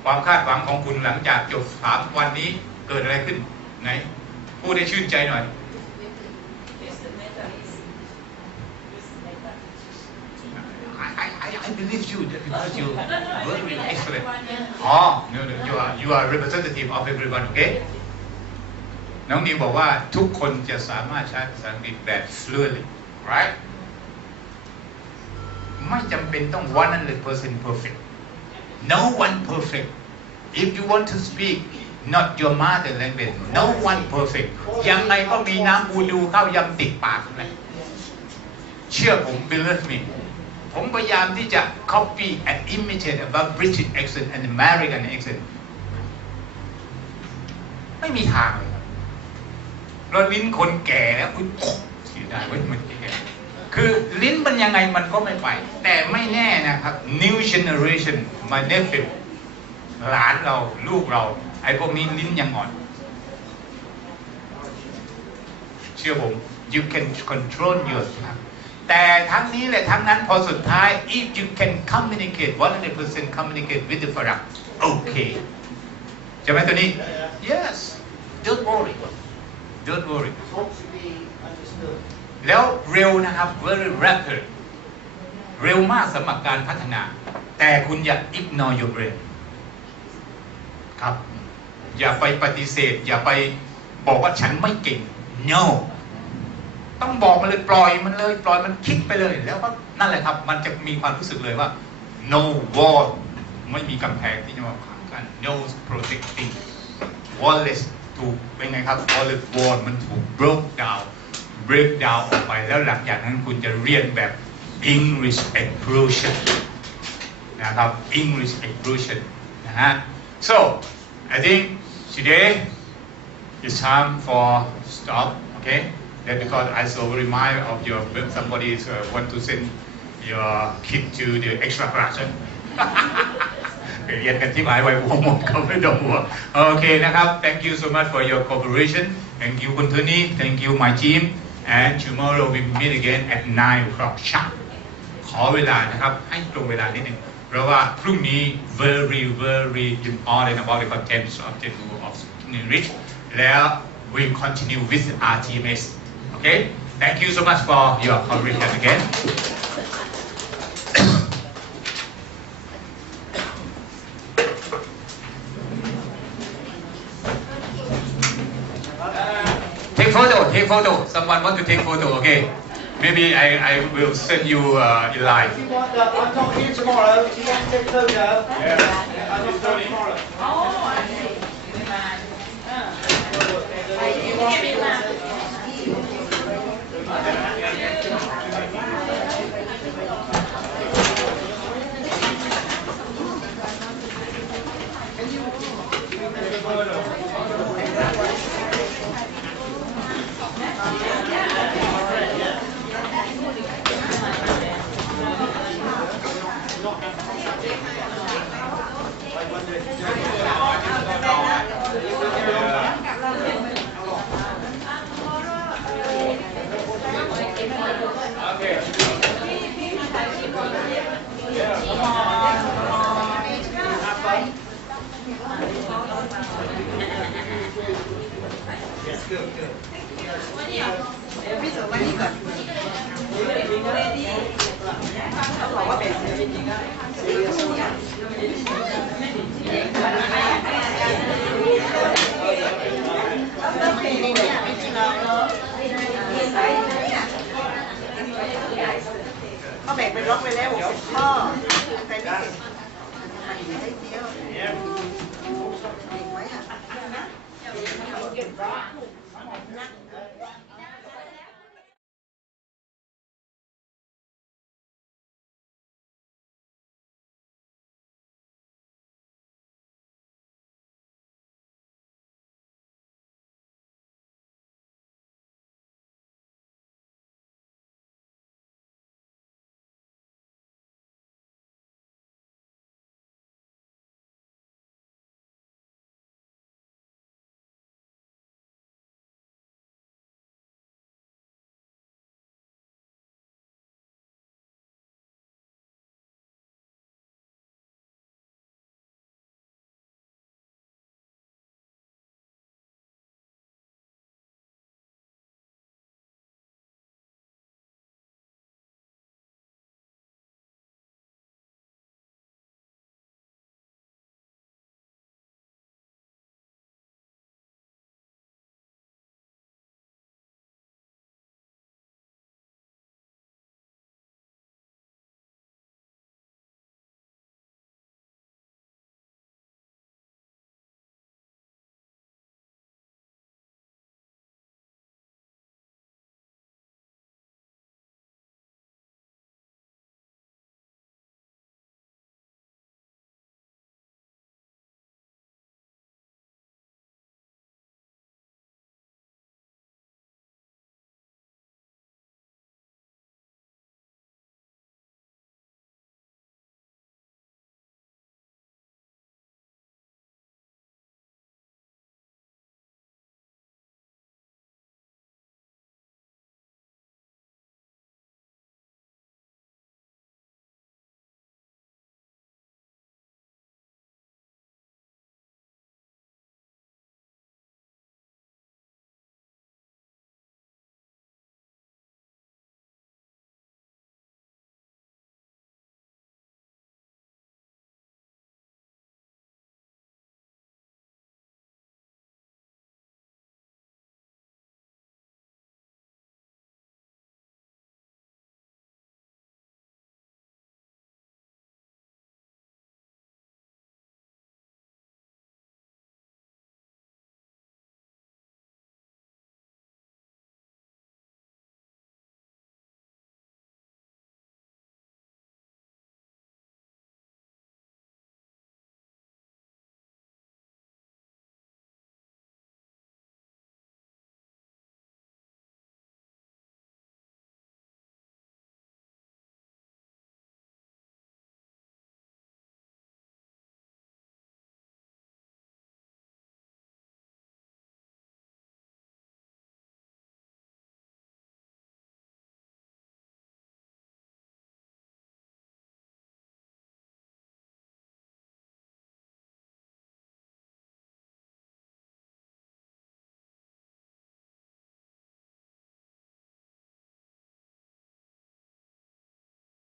ความคาดหวังของคุณหลังจากจบ3 วันนี้เกิดอะไรขึ้นไหนพูดได้ชื่นใจหน่อย I believe you because you very excellent. Oh, no, you are representative of everyone, okay? น้องนิวบอกว่าทุกคนจะสามารถใช้ภาษาอังกฤษแบบ fluently, right? ไม่จำเป็นต้อง 100% perfect. No one perfect. If you want to speak not your mother language, no one perfect. ยังไงก็มีน้ำบูดูเข้ายำติดปากนะเชื่อผม believe me. ผมพยายามที่จะ copy and imitate about British accent and American accent ไม่มีทางเลยครับเราลิ้นคนแก่แล้วคุณเสียดายว่ามันแก่คือลิ้นมันยังไงมันก็ไม่ไปแต่ไม่แน่นะครับ new generation my nephew หลานเราลูกเราไอ้พวกนี้ลิ้นยังอ่อนเชื่อผม you can control your tongueแต่ทั้งนี้และทั้งนั้นพอสุดท้าย if you can communicate 100% communicate with the ฝรั่งโอเคใช่ไหมตัวนี้ yes don't worry Hope to be understood. แล้วเร็วนะครับ very rapid เร็วมากสำหรับการพัฒนาแต่คุณอย่า ignore your brain ครับอย่าไปปฏิเสธอย่าไป บอกว่าฉันไม่เก่ง no ต้องบอกมันเลยปล่อยมันเลยปล่อยมันคิดไปเลยแล้วก็นั่นแหละครับมันจะมีความรู้สึกเลยว่า no wall ไม่มีกำแพงที่จะมาขวางกัน no protecting wallless ถูกเป็นไงครับ wallless wall มันถูก break down ออกไปแล้วหลังจากนั้นคุณจะเรียนแบบ English explosion นะครับ English explosion นะฮะ so I think today it's time for stop okay that because I so remind of your somebody want to send your kid to the extra class ไปเรียนกันที่หมายไว้หัวหมดก็ไม่ต้องหัวโอเคนะครับ thank you so much for your cooperation thank you คุณโทนี่ thank you my team and tomorrow we meet again at 9 o'clock sharp ขอเวลานะครับให้ตรงเวลานิดหนึ่งเพราะว่าพรุ่งนี้ very important about the contents of the rule of English แล้ว we continue with RTMS okay thank you so much for your cooperation again take photo someone want to take photo okay maybe I will send you in live If you want, I'm not here tomorrow. If you want to take a photo, I'm not here tomorrow.เขาแบ่งเป็นล็อกไปแล้ว60 ข้อใครไม่เก่งมันอยู่ให้เดียวเด็กไว้อะ